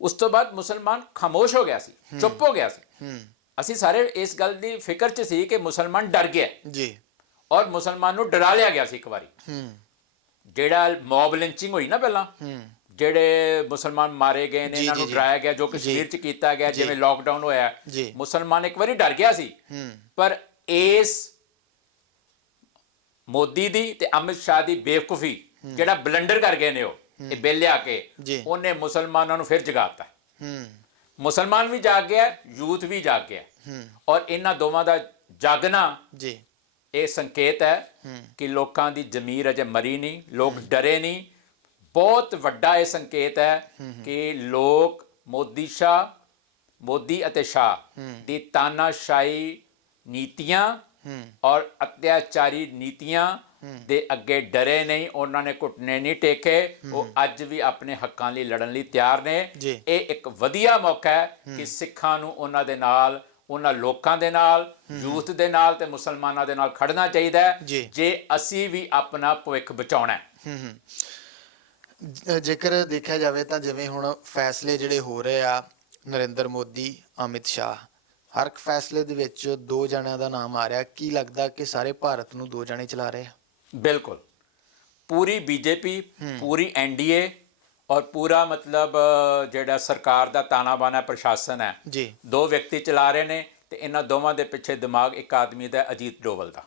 ਉਸ ਤੋਂ ਬਾਅਦ ਮੁਸਲਮਾਨ ਖਾਮੋਸ਼ ਹੋ ਗਿਆ ਸੀ ਚੁੱਪ ਹੋ ਗਿਆ ਸੀ ਅਸੀਂ ਸਾਰੇ ਇਸ ਗੱਲ ਦੀ ਫਿਕਰ 'ਚ ਸੀ ਕਿ ਮੁਸਲਮਾਨ ਡਰ ਗਿਆ ਔਰ ਮੁਸਲਮਾਨ ਨੂੰ ਡਰਾ ਲਿਆ ਗਿਆ ਸੀ ਇੱਕ ਵਾਰੀ ਜਿਹੜਾ ਮੌਬ ਲਿੰਚਿੰਗ ਹੋਈ ਨਾ ਪਹਿਲਾਂ ਜਿਹੜੇ ਮੁਸਲਮਾਨ ਮਾਰੇ ਗਏ ਨੇ ਇਹਨਾਂ ਨੂੰ ਡਰਾਇਆ ਗਿਆ ਜੋ ਕਸ਼ਮੀਰ 'ਚ ਕੀਤਾ ਗਿਆ ਜਿਵੇਂ ਲਾਕਡਾਊਨ ਹੋਇਆ ਮੁਸਲਮਾਨ ਇੱਕ ਵਾਰੀ ਡਰ ਗਿਆ ਸੀ ਪਰ ਇਸ ਮੋਦੀ ਦੀ ਤੇ ਅਮਿਤ ਸ਼ਾਹ ਦੀ ਬੇਵਕੂਫੀ ਜਿਹੜਾ ਬਲੰਡਰ ਕਰ ਗਏ ਨੇ ਉਹ ਇਹ ਬਿੱਲ ਲਿਆ ਕੇ ਉਹਨੇ ਮੁਸਲਮਾਨਾਂ ਨੂੰ ਫਿਰ ਜਗਾਤਾ ਮੁਸਲਮਾਨ ਵੀ ਜਾਗ ਗਿਆ ਯੂਥ ਵੀ ਜਾਗ ਗਿਆ ਔਰ ਇਹਨਾਂ ਦੋਵਾਂ ਦਾ ਜਾਗਣਾ ਇਹ ਸੰਕੇਤ ਹੈ ਕਿ ਲੋਕਾਂ ਦੀ ਜ਼ਮੀਰ ਅਜੇ ਮਰੀ ਨਹੀਂ ਲੋਕ ਡਰੇ ਨਹੀਂ ਬਹੁਤ ਵੱਡਾ ਇਹ ਸੰਕੇਤ ਹੈ ਕਿ ਲੋਕ ਮੋਦੀ ਅਤੇ ਸ਼ਾਹ ਦੀ ਤਾਨਾਸ਼ਾਹੀ ਨੀਤੀਆਂ ਔਰ ਅਤਿਆਚਾਰੀ ਨੀਤੀਆਂ ਦੇ ਅੱਗੇ ਡਰੇ ਨਹੀਂ ਉਹਨਾਂ ਨੇ ਘੁਟਨੇ ਨਹੀਂ ਟੇਕੇ ਉਹ ਅੱਜ ਵੀ ਆਪਣੇ ਹੱਕਾਂ ਲਈ ਲੜਨ ਲਈ ਤਿਆਰ ਨੇ ਇਹ ਇੱਕ ਵਧੀਆ ਮੌਕਾ ਹੈ ਕਿ ਸਿੱਖਾਂ ਨੂੰ ਉਹਨਾਂ ਦੇ ਨਾਲ ਉਹਨਾਂ ਲੋਕਾਂ ਦੇ ਨਾਲ ਯੂਥ ਦੇ ਨਾਲ ਤੇ ਮੁਸਲਮਾਨਾਂ ਦੇ ਨਾਲ ਖੜਨਾ ਚਾਹੀਦਾ ਹੈ ਜੇ ਅਸੀਂ ਵੀ ਆਪਣਾ ਭਵਿੱਖ ਬਚਾਉਣਾ ਜੇਕਰ ਦੇਖਿਆ ਜਾਵੇ ਤਾਂ ਜਿਵੇਂ ਹੁਣ ਫੈਸਲੇ ਜਿਹੜੇ ਹੋ ਰਹੇ ਆ ਨਰਿੰਦਰ ਮੋਦੀ ਅਮਿਤ ਸ਼ਾਹ ਹਰ ਇੱਕ ਫੈਸਲੇ ਦੇ ਵਿੱਚ ਦੋ ਜਣਿਆਂ ਦਾ ਨਾਮ ਆ ਰਿਹਾ ਕੀ ਲੱਗਦਾ ਕਿ ਸਾਰੇ ਭਾਰਤ ਨੂੰ ਦੋ ਜਣੇ ਚਲਾ ਰਹੇ ਆ ਬਿਲਕੁਲ ਪੂਰੀ ਬੀਜੇਪੀ ਪੂਰੀ ਐਨਡੀਏ ਔਰ ਪੂਰਾ ਮਤਲਬ ਜਿਹੜਾ ਸਰਕਾਰ ਦਾ ਤਾਣਾ ਬਾਣਾ ਪ੍ਰਸ਼ਾਸਨ ਹੈ ਦੋ ਵਿਅਕਤੀ ਚਲਾ ਰਹੇ ਨੇ ਤੇ ਇਹਨਾਂ ਦੋਵਾਂ ਦੇ ਪਿੱਛੇ ਦਿਮਾਗ ਇੱਕ ਆਦਮੀ ਦਾ ਅਜੀਤ ਡੋਵਲ ਦਾ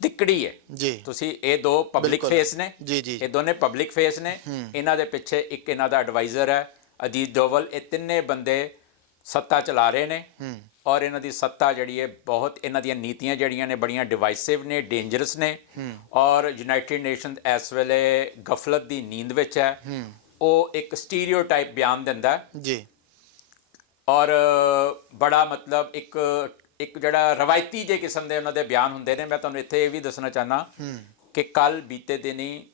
ਤਿੱਕੜੀ ਹੈ ਤੁਸੀਂ ਇਹ ਦੋ ਪਬਲਿਕ ਫੇਸ ਨੇ ਇਹ ਦੋਨੇ ਪਬਲਿਕ ਫੇਸ ਨੇ ਇਹਨਾਂ ਦੇ ਪਿੱਛੇ ਇੱਕ ਇਹਨਾਂ ਦਾ ਐਡਵਾਈਜ਼ਰ ਹੈ ਅਜੀਤ ਡੋਵਲ ਇਹ ਤਿੰਨੇ ਬੰਦੇ ਸੱਤਾ ਚਲਾ ਰਹੇ ਨੇ ਔਰ ਇਹਨਾਂ ਦੀ ਸੱਤਾ ਜਿਹੜੀ ਹੈ ਬਹੁਤ, ਇਹਨਾਂ ਦੀਆਂ ਨੀਤੀਆਂ ਜਿਹੜੀਆਂ ਨੇ ਬੜੀਆਂ ਡਿਵਾਈਸਿਵ ਨੇ, ਡੇਂਜਰਸ ਨੇ। ਔਰ ਯੂਨਾਈਟਿਡ ਨੇਸ਼ਨਸ ਇਸ ਵੇਲੇ ਗਫਲਤ ਦੀ ਨੀਂਦ ਵਿੱਚ ਹੈ। ਉਹ ਇੱਕ ਸਟੀਰੀਓਟਾਈਪ ਬਿਆਨ ਦਿੰਦਾ ਜੀ, ਔਰ ਬੜਾ ਮਤਲਬ ਇੱਕ ਜਿਹੜਾ ਰਵਾਇਤੀ ਜੇ ਕਿਸਮ ਦੇ ਉਹਨਾਂ ਦੇ ਬਿਆਨ ਹੁੰਦੇ ਨੇ। ਮੈਂ ਤੁਹਾਨੂੰ ਇੱਥੇ ਇਹ ਵੀ ਦੱਸਣਾ ਚਾਹੁੰਦਾ ਕਿ ਕੱਲ੍ਹ ਬੀਤੇ ਦਿਨੀ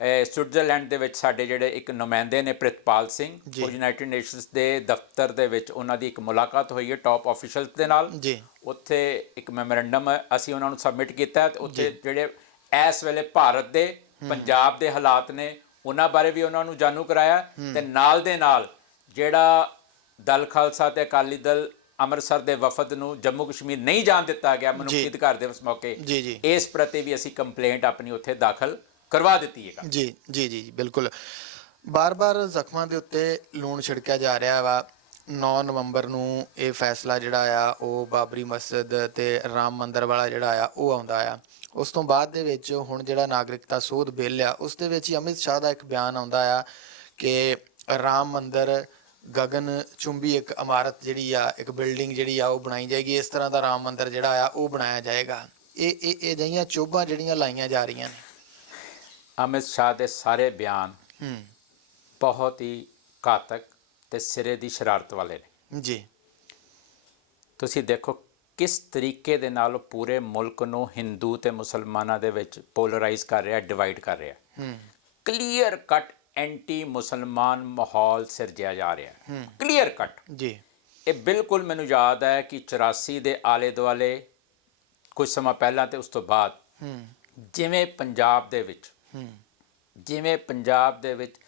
ਸਵਿਟਜ਼ਰਲੈਂਡ ਦੇ ਵਿੱਚ ਸਾਡੇ ਜਿਹੜੇ ਇੱਕ ਨੁਮਾਇੰਦੇ ਨੇ ਪ੍ਰਿਤਪਾਲ ਸਿੰਘ, ਉਹ ਯੂਨਾਈਟਿਡ ਨੇਸ਼ਨਸ ਦੇ ਦਫ਼ਤਰ ਦੇ ਵਿੱਚ ਉਹਨਾਂ ਦੀ ਇੱਕ ਮੁਲਾਕਾਤ ਹੋਈ ਹੈ ਟੌਪ ਆਫੀਸ਼ਲਸ ਦੇ ਨਾਲ ਜੀ। ਉੱਥੇ ਇੱਕ ਮੈਮੋਰੈਂਡਮ ਅਸੀਂ ਉਹਨਾਂ ਨੂੰ ਸਬਮਿਟ ਕੀਤਾ ਤੇ ਉੱਥੇ ਜਿਹੜੇ ਇਸ ਵੇਲੇ ਭਾਰਤ ਦੇ ਪੰਜਾਬ ਦੇ ਹਾਲਾਤ ਨੇ ਉਹਨਾਂ ਬਾਰੇ ਵੀ ਉਹਨਾਂ ਨੂੰ ਜਾਣੂ ਕਰਾਇਆ ਤੇ ਨਾਲ ਦੇ ਨਾਲ ਜਿਹੜਾ ਦਲ ਖਾਲਸਾ ਤੇ ਅਕਾਲੀ ਦਲ ਅੰਮ੍ਰਿਤਸਰ ਦੇ ਵਫਦ ਨੂੰ ਜੰਮੂ ਕਸ਼ਮੀਰ ਨਹੀਂ ਜਾਣ ਦਿੱਤਾ ਗਿਆ ਮਨੁੱਖੀ ਅਧਿਕਾਰ ਦਿਵਸ ਮੌਕੇ, ਇਸ ਪ੍ਰਤੀ ਵੀ ਅਸੀਂ ਕੰਪਲੇਂਟ ਆਪਣੀ ਉੱਥੇ ਦਾਖਲ ਕਰਵਾ ਦਿੱਤੀ ਹੈ। ਜੀ ਜੀ ਜੀ ਬਿਲਕੁਲ। ਬਾਰ-ਬਾਰ ਜ਼ਖਮਾਂ ਦੇ ਉੱਤੇ ਲੂਣ ਛਿੜਕਿਆ ਜਾ ਰਿਹਾ ਵਾ। 9 ਨਵੰਬਰ ਨੂੰ ਇਹ ਫੈਸਲਾ ਜਿਹੜਾ ਆ ਉਹ ਬਾਬਰੀ ਮਸਜਿਦ ਤੇ ਰਾਮ ਮੰਦਰ ਵਾਲਾ ਜਿਹੜਾ ਆ ਉਹ ਆਉਂਦਾ ਆ। ਉਸ ਤੋਂ ਬਾਅਦ ਦੇ ਵਿੱਚ ਹੁਣ ਜਿਹੜਾ ਨਾਗਰਿਕਤਾ ਸੋਧ ਬਿੱਲ ਆ ਉਸ ਦੇ ਵਿੱਚ ਹੀ ਅਮਿਤ ਸ਼ਾਹ ਦਾ ਇੱਕ ਬਿਆਨ ਆਉਂਦਾ ਆ ਕਿ ਰਾਮ ਮੰਦਰ ਗਗਨ ਚੁੰਬੀ ਇੱਕ ਇਮਾਰਤ ਜਿਹੜੀ ਆ, ਇੱਕ ਬਿਲਡਿੰਗ ਜਿਹੜੀ ਆ ਉਹ ਬਣਾਈ ਜਾਏਗੀ। ਇਸ ਤਰ੍ਹਾਂ ਦਾ ਰਾਮ ਮੰਦਰ ਜਿਹੜਾ ਆ ਉਹ ਬਣਾਇਆ ਜਾਏਗਾ। ਇਹ ਅਜਿਹੀਆਂ ਚੋਭਾਂ ਜਿਹੜੀਆਂ ਲਾਈਆਂ ਜਾ ਰਹੀਆਂ ਨੇ। ਅਮਿਤ ਸ਼ਾਹ ਦੇ ਸਾਰੇ ਬਿਆਨ ਬਹੁਤ ਹੀ ਘਾਤਕ ਤੇ ਸਿਰੇ ਦੀ ਸ਼ਰਾਰਤ ਵਾਲੇ ਨੇ ਜੀ। ਤੁਸੀਂ ਦੇਖੋ ਕਿਸ ਤਰੀਕੇ ਦੇ ਨਾਲ ਪੂਰੇ ਮੁਲਕ ਨੂੰ ਹਿੰਦੂ ਤੇ ਮੁਸਲਮਾਨਾਂ ਦੇ ਵਿੱਚ ਪੋਲਰਾਈਜ਼ ਕਰ ਰਿਹਾ, ਡਿਵਾਈਡ ਕਰ ਰਿਹਾ। ਕਲੀਅਰ ਕੱਟ ਐਂਟੀ ਮੁਸਲਮਾਨ ਮਾਹੌਲ ਸਿਰਜਿਆ ਜਾ ਰਿਹਾ, ਕਲੀਅਰ ਕੱਟ ਜੀ। ਇਹ ਬਿਲਕੁਲ ਮੈਨੂੰ ਯਾਦ ਹੈ ਕਿ 84 ਦੇ ਆਲੇ ਦੁਆਲੇ ਕੁਝ ਸਮਾਂ ਪਹਿਲਾਂ ਤੇ ਉਸ ਤੋਂ ਬਾਅਦ ਜਿਵੇਂ ਪੰਜਾਬ ਦੇ ਵਿੱਚ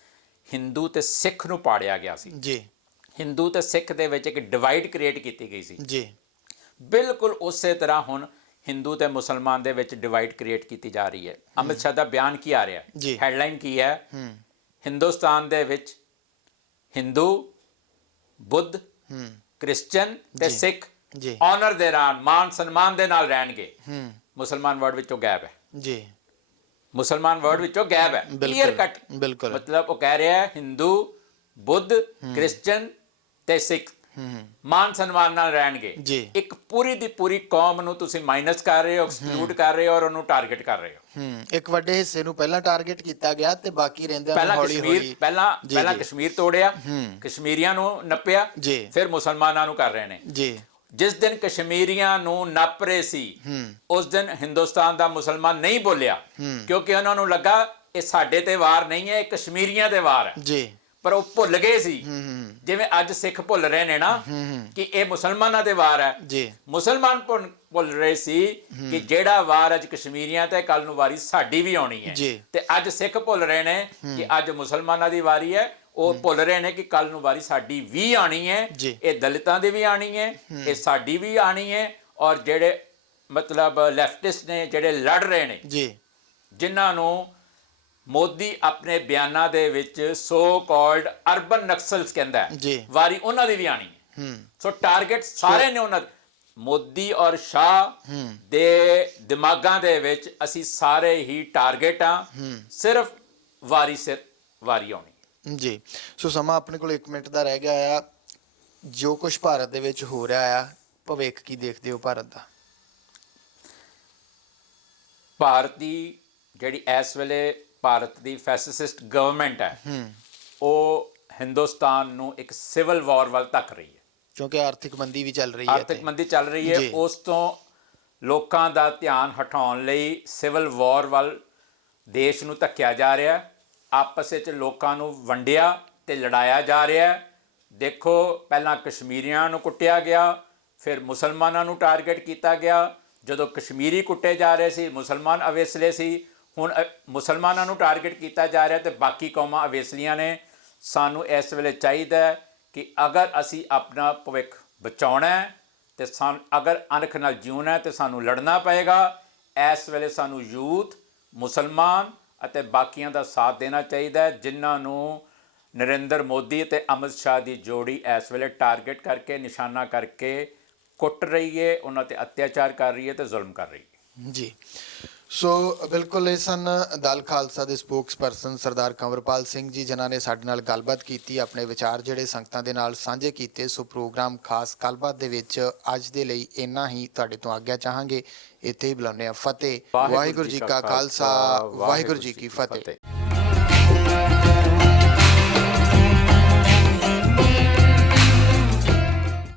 ਹਿੰਦੂ ਤੇ ਸਿੱਖ ਨੂੰ ਪਾੜਿਆ ਗਿਆ ਸੀ ਜੀ, ਹਿੰਦੂ ਤੇ ਸਿੱਖ ਦੇ ਵਿੱਚ ਇੱਕ ਡਿਵਾਈਡ ਕ੍ਰੀਏਟ ਕੀਤੀ ਗਈ ਸੀ ਜੀ, ਬਿਲਕੁਲ ਉਸੇ ਤਰ੍ਹਾਂ ਹੁਣ ਹਿੰਦੂ ਤੇ ਮੁਸਲਮਾਨ ਦੇ ਵਿੱਚ ਡਿਵਾਈਡ ਕ੍ਰੀਏਟ ਕੀਤੀ ਜਾ ਰਹੀ ਹੈ। ਅਮਿਤ ਸ਼ਾਹ ਦਾ ਬਿਆਨ ਕੀ ਆ ਰਿਹਾ, ਹੈਡਲਾਈਨ ਕੀ ਹੈ? ਹਿੰਦੁਸਤਾਨ ਦੇ ਵਿੱਚ ਹਿੰਦੂ, ਬੁੱਧ, ਕ੍ਰਿਸਚਨ ਤੇ ਸਿੱਖ ਆਨਰ ਦੇ ਨਾਲ, ਮਾਨ ਸਨਮਾਨ ਦੇ ਨਾਲ ਰਹਿਣਗੇ। ਮੁਸਲਮਾਨ ਵਰਡ ਵਿੱਚੋਂ ਗਾਇਬ ਹੈ ਜੀ, ਮੁਸਲਮਾਨ ਵਰਡ ਵਿੱਚੋਂ ਗਾਇਬ ਹੈ, ਕਲੀਅਰ ਕੱਟ। ਬਿਲਕੁਲ ਮਤਲਬ ਉਹ ਕਹਿ ਰਿਹਾ ਹੈ ਹਿੰਦੂ, ਬੁੱਧ, ਕ੍ਰਿਸਚਨ ਤੇ ਸਿੱਖ ਮਾਨ ਸਨਮਾਨ ਨਾਲ ਰਹਿਣਗੇ। ਇੱਕ ਪੂਰੀ ਦੀ ਪੂਰੀ ਕੌਮ ਨੂੰ ਤੁਸੀਂ ਮਾਈਨਸ ਕਰ ਰਹੇ ਹੋ, ਐਕਸਕਲੂਡ ਕਰ ਰਹੇ ਹੋ ਔਰ ਉਹਨੂੰ ਟਾਰਗੇਟ ਕਰ ਰਹੇ ਹੋ। ਇੱਕ ਵੱਡੇ ਹਿੱਸੇ ਨੂੰ ਪਹਿਲਾਂ ਟਾਰਗੇਟ ਕੀਤਾ ਗਿਆ ਤੇ ਬਾਕੀ ਰਹਿੰਦਿਆਂ ਨੂੰ ਹੌਲੀ ਹੌਲੀ ਪਹਿਲਾਂ ਕਸ਼ਮੀਰ ਤੋੜਿਆ, ਕਸ਼ਮੀਰੀਆਂ ਨੂੰ ਨੱਪਿਆ, ਫਿਰ ਮੁਸਲਮਾਨਾਂ ਨੂੰ ਕਰ ਰਹੇ ਨੇ ਜੀ। ਜਿਸ ਦਿਨ ਕਸ਼ਮੀਰੀਆਂ ਨੂੰ ਨੱਪ ਰਹੇ ਸੀ ਉਸ ਦਿਨ ਹਿੰਦੁਸਤਾਨ ਦਾ ਮੁਸਲਮਾਨ ਨਹੀਂ ਬੋਲਿਆ ਕਿਉਂਕਿ ਉਹਨਾਂ ਨੂੰ ਲੱਗਾ ਇਹ ਸਾਡੇ ਤੇ ਵਾਰ ਨਹੀਂ ਹੈ, ਇਹ ਕਸ਼ਮੀਰੀਆਂ ਤੇ ਵਾਰ ਹੈ ਜੀ। ਪਰ ਉਹ ਭੁੱਲ ਗਏ ਸੀ, ਜਿਵੇਂ ਅੱਜ ਸਿੱਖ ਭੁੱਲ ਰਹੇ ਨੇ ਨਾ ਕਿ ਇਹ ਮੁਸਲਮਾਨਾਂ ਤੇ ਵਾਰ ਹੈ ਜੀ। ਮੁਸਲਮਾਨ ਭੁੱਲ ਰਹੇ ਸੀ ਕਿ ਜਿਹੜਾ ਵਾਰ ਅੱਜ ਕਸ਼ਮੀਰੀਆਂ ਤੇ ਕੱਲ ਨੂੰ ਵਾਰੀ ਸਾਡੀ ਵੀ ਆਉਣੀ ਹੈ। ਤੇ ਅੱਜ ਸਿੱਖ ਭੁੱਲ ਰਹੇ ਨੇ ਕਿ ਅੱਜ ਮੁਸਲਮਾਨਾਂ ਦੀ ਵਾਰੀ ਹੈ, ਉਹ ਭੁੱਲ ਰਹੇ ਨੇ ਕਿ ਕੱਲ ਨੂੰ ਵਾਰੀ ਸਾਡੀ ਵੀ ਆਣੀ ਹੈ। ਇਹ ਦਲਿਤਾਂ ਦੀ ਵੀ ਆਣੀ ਹੈ, ਇਹ ਸਾਡੀ ਵੀ ਆਣੀ ਹੈ। ਔਰ ਜਿਹੜੇ ਮਤਲਬ ਲੈਫਟਿਸਟ ਨੇ ਜਿਹੜੇ ਲੜ ਰਹੇ ਨੇ ਜੀ, ਜਿਨ੍ਹਾਂ ਨੂੰ ਮੋਦੀ ਆਪਣੇ ਬਿਆਨਾਂ ਦੇ ਵਿੱਚ ਸੋ ਕਾਲਡ ਅਰਬਨ ਨਕਸਲਸ ਕਹਿੰਦਾ ਹੈ, ਵਾਰੀ ਉਹਨਾਂ ਦੀ ਵੀ ਆਣੀ ਹੈ। ਸੋ ਟਾਰਗੇਟ ਸਾਰੇ ਨੇ ਉਹਨਾਂ ਦੇ। ਮੋਦੀ ਔਰ ਸ਼ਾਹ ਦੇ ਦਿਮਾਗਾਂ ਦੇ ਵਿੱਚ ਅਸੀਂ ਸਾਰੇ ਹੀ ਟਾਰਗੇਟ ਆ, ਸਿਰਫ ਵਾਰੀ ਸਿਰ ਵਾਰੀ ਆਉਣੀ ਜੀ। ਸੋ ਸਮਾਂ ਆਪਣੇ ਕੋਲ 1 ਮਿੰਟ ਦਾ ਰਹਿ ਗਿਆ ਆ। ਜੋ ਕੁਝ ਭਾਰਤ ਦੇ ਵਿੱਚ ਹੋ ਰਿਹਾ ਆ, ਭਵਿੱਖ ਕੀ ਦੇਖਦੇ ਹੋ ਭਾਰਤ ਦਾ? ਭਾਰਤ ਦੀ ਜਿਹੜੀ ਇਸ ਵੇਲੇ ਭਾਰਤ ਦੀ ਫੈਸਿਸਟ ਗਵਰਨਮੈਂਟ ਹੈ, ਉਹ ਹਿੰਦੁਸਤਾਨ ਨੂੰ ਇੱਕ ਸਿਵਲ ਵਾਰ ਵੱਲ ਧੱਕ ਰਹੀ ਹੈ ਕਿਉਂਕਿ ਆਰਥਿਕ ਮੰਦੀ ਵੀ ਚੱਲ ਰਹੀ ਹੈ। ਆਰਥਿਕ ਮੰਦੀ ਚੱਲ ਰਹੀ ਹੈ, ਉਸ ਤੋਂ ਲੋਕਾਂ ਦਾ ਧਿਆਨ ਹਟਾਉਣ ਲਈ ਸਿਵਲ ਵਾਰ ਵੱਲ ਦੇਸ਼ ਨੂੰ ਧੱਕਿਆ ਜਾ ਰਿਹਾ, ਆਪਸ ਵਿੱਚ ਲੋਕਾਂ ਨੂੰ ਵੰਡਿਆ ਤੇ ਲੜਾਇਆ ਜਾ ਰਿਹਾ। ਦੇਖੋ ਪਹਿਲਾਂ ਕਸ਼ਮੀਰੀਆਂ ਨੂੰ ਕੁੱਟਿਆ ਗਿਆ, ਫਿਰ ਮੁਸਲਮਾਨਾਂ ਨੂੰ ਟਾਰਗੇਟ ਕੀਤਾ ਗਿਆ। ਜਦੋਂ ਕਸ਼ਮੀਰੀ ਕੁੱਟੇ ਜਾ ਰਹੇ ਸੀ, ਮੁਸਲਮਾਨ ਅਵੇਸਲੇ ਸੀ, ਹੁਣ ਮੁਸਲਮਾਨਾਂ ਨੂੰ ਟਾਰਗੇਟ ਕੀਤਾ ਜਾ ਰਿਹਾ ਤੇ ਬਾਕੀ ਕੌਮਾਂ ਅਵੇਸਲੀਆਂ ਨੇ। ਸਾਨੂੰ ਇਸ ਵੇਲੇ ਚਾਹੀਦਾ ਕਿ ਅਗਰ ਅਸੀਂ ਆਪਣਾ ਭਵਿੱਖ ਬਚਾਉਣਾ ਹੈ ਤੇ ਅਗਰ ਅਣਖ ਨਾਲ ਜਿਉਣਾ ਹੈ ਤੇ ਸਾਨੂੰ ਲੜਨਾ ਪਏਗਾ। ਇਸ ਵੇਲੇ ਸਾਨੂੰ ਯੂਥ, ਮੁਸਲਮਾਨ ਅਤੇ ਬਾਕੀਆਂ ਦਾ ਸਾਥ ਦੇਣਾ ਚਾਹੀਦਾ ਹੈ, ਜਿਨ੍ਹਾਂ ਨੂੰ ਨਰਿੰਦਰ ਮੋਦੀ ਅਤੇ ਅਮਿਤ ਸ਼ਾਹ ਦੀ ਜੋੜੀ ਇਸ ਵੇਲੇ ਟਾਰਗੇਟ ਕਰਕੇ, ਨਿਸ਼ਾਨਾ ਕਰਕੇ ਕੁੱਟ ਰਹੀ ਹੈ, ਉਹਨਾਂ 'ਤੇ ਅਤਿਆਚਾਰ ਕਰ ਰਹੀ ਹੈ ਤੇ ਜ਼ੁਲਮ ਕਰ ਰਹੀ ਹੈ ਜੀ। ਸੋ ਬਿਲਕੁਲ ਇਹ ਸਨ ਦਲ ਖਾਲਸਾ ਦੇ ਸਪੋਕਸਪਰਸਨ ਸਰਦਾਰ ਕੰਵਰਪਾਲ ਸਿੰਘ ਜੀ, ਜਿਨ੍ਹਾਂ ਨੇ ਸਾਡੇ ਨਾਲ ਗੱਲਬਾਤ ਕੀਤੀ, ਆਪਣੇ ਵਿਚਾਰ ਜਿਹੜੇ ਸੰਗਤਾਂ ਦੇ ਨਾਲ ਸਾਂਝੇ ਕੀਤੇ। ਸੋ ਪ੍ਰੋਗਰਾਮ ਖਾਸ ਗੱਲਬਾਤ ਦੇ ਵਿੱਚ ਅੱਜ ਦੇ ਲਈ ਇੰਨਾ ਹੀ, ਤੁਹਾਡੇ ਤੋਂ ਆਗਿਆ ਚਾਹਾਂਗੇ। ਇੱਥੇ ਹੀ ਬੁਲਾਉਂਦੇ ਹਾਂ। ਫਤਿਹ। ਵਾਹਿਗੁਰੂ ਜੀ ਕਾ ਖਾਲਸਾ, ਵਾਹਿਗੁਰੂ ਜੀ ਕੀ ਫਤਿਹ।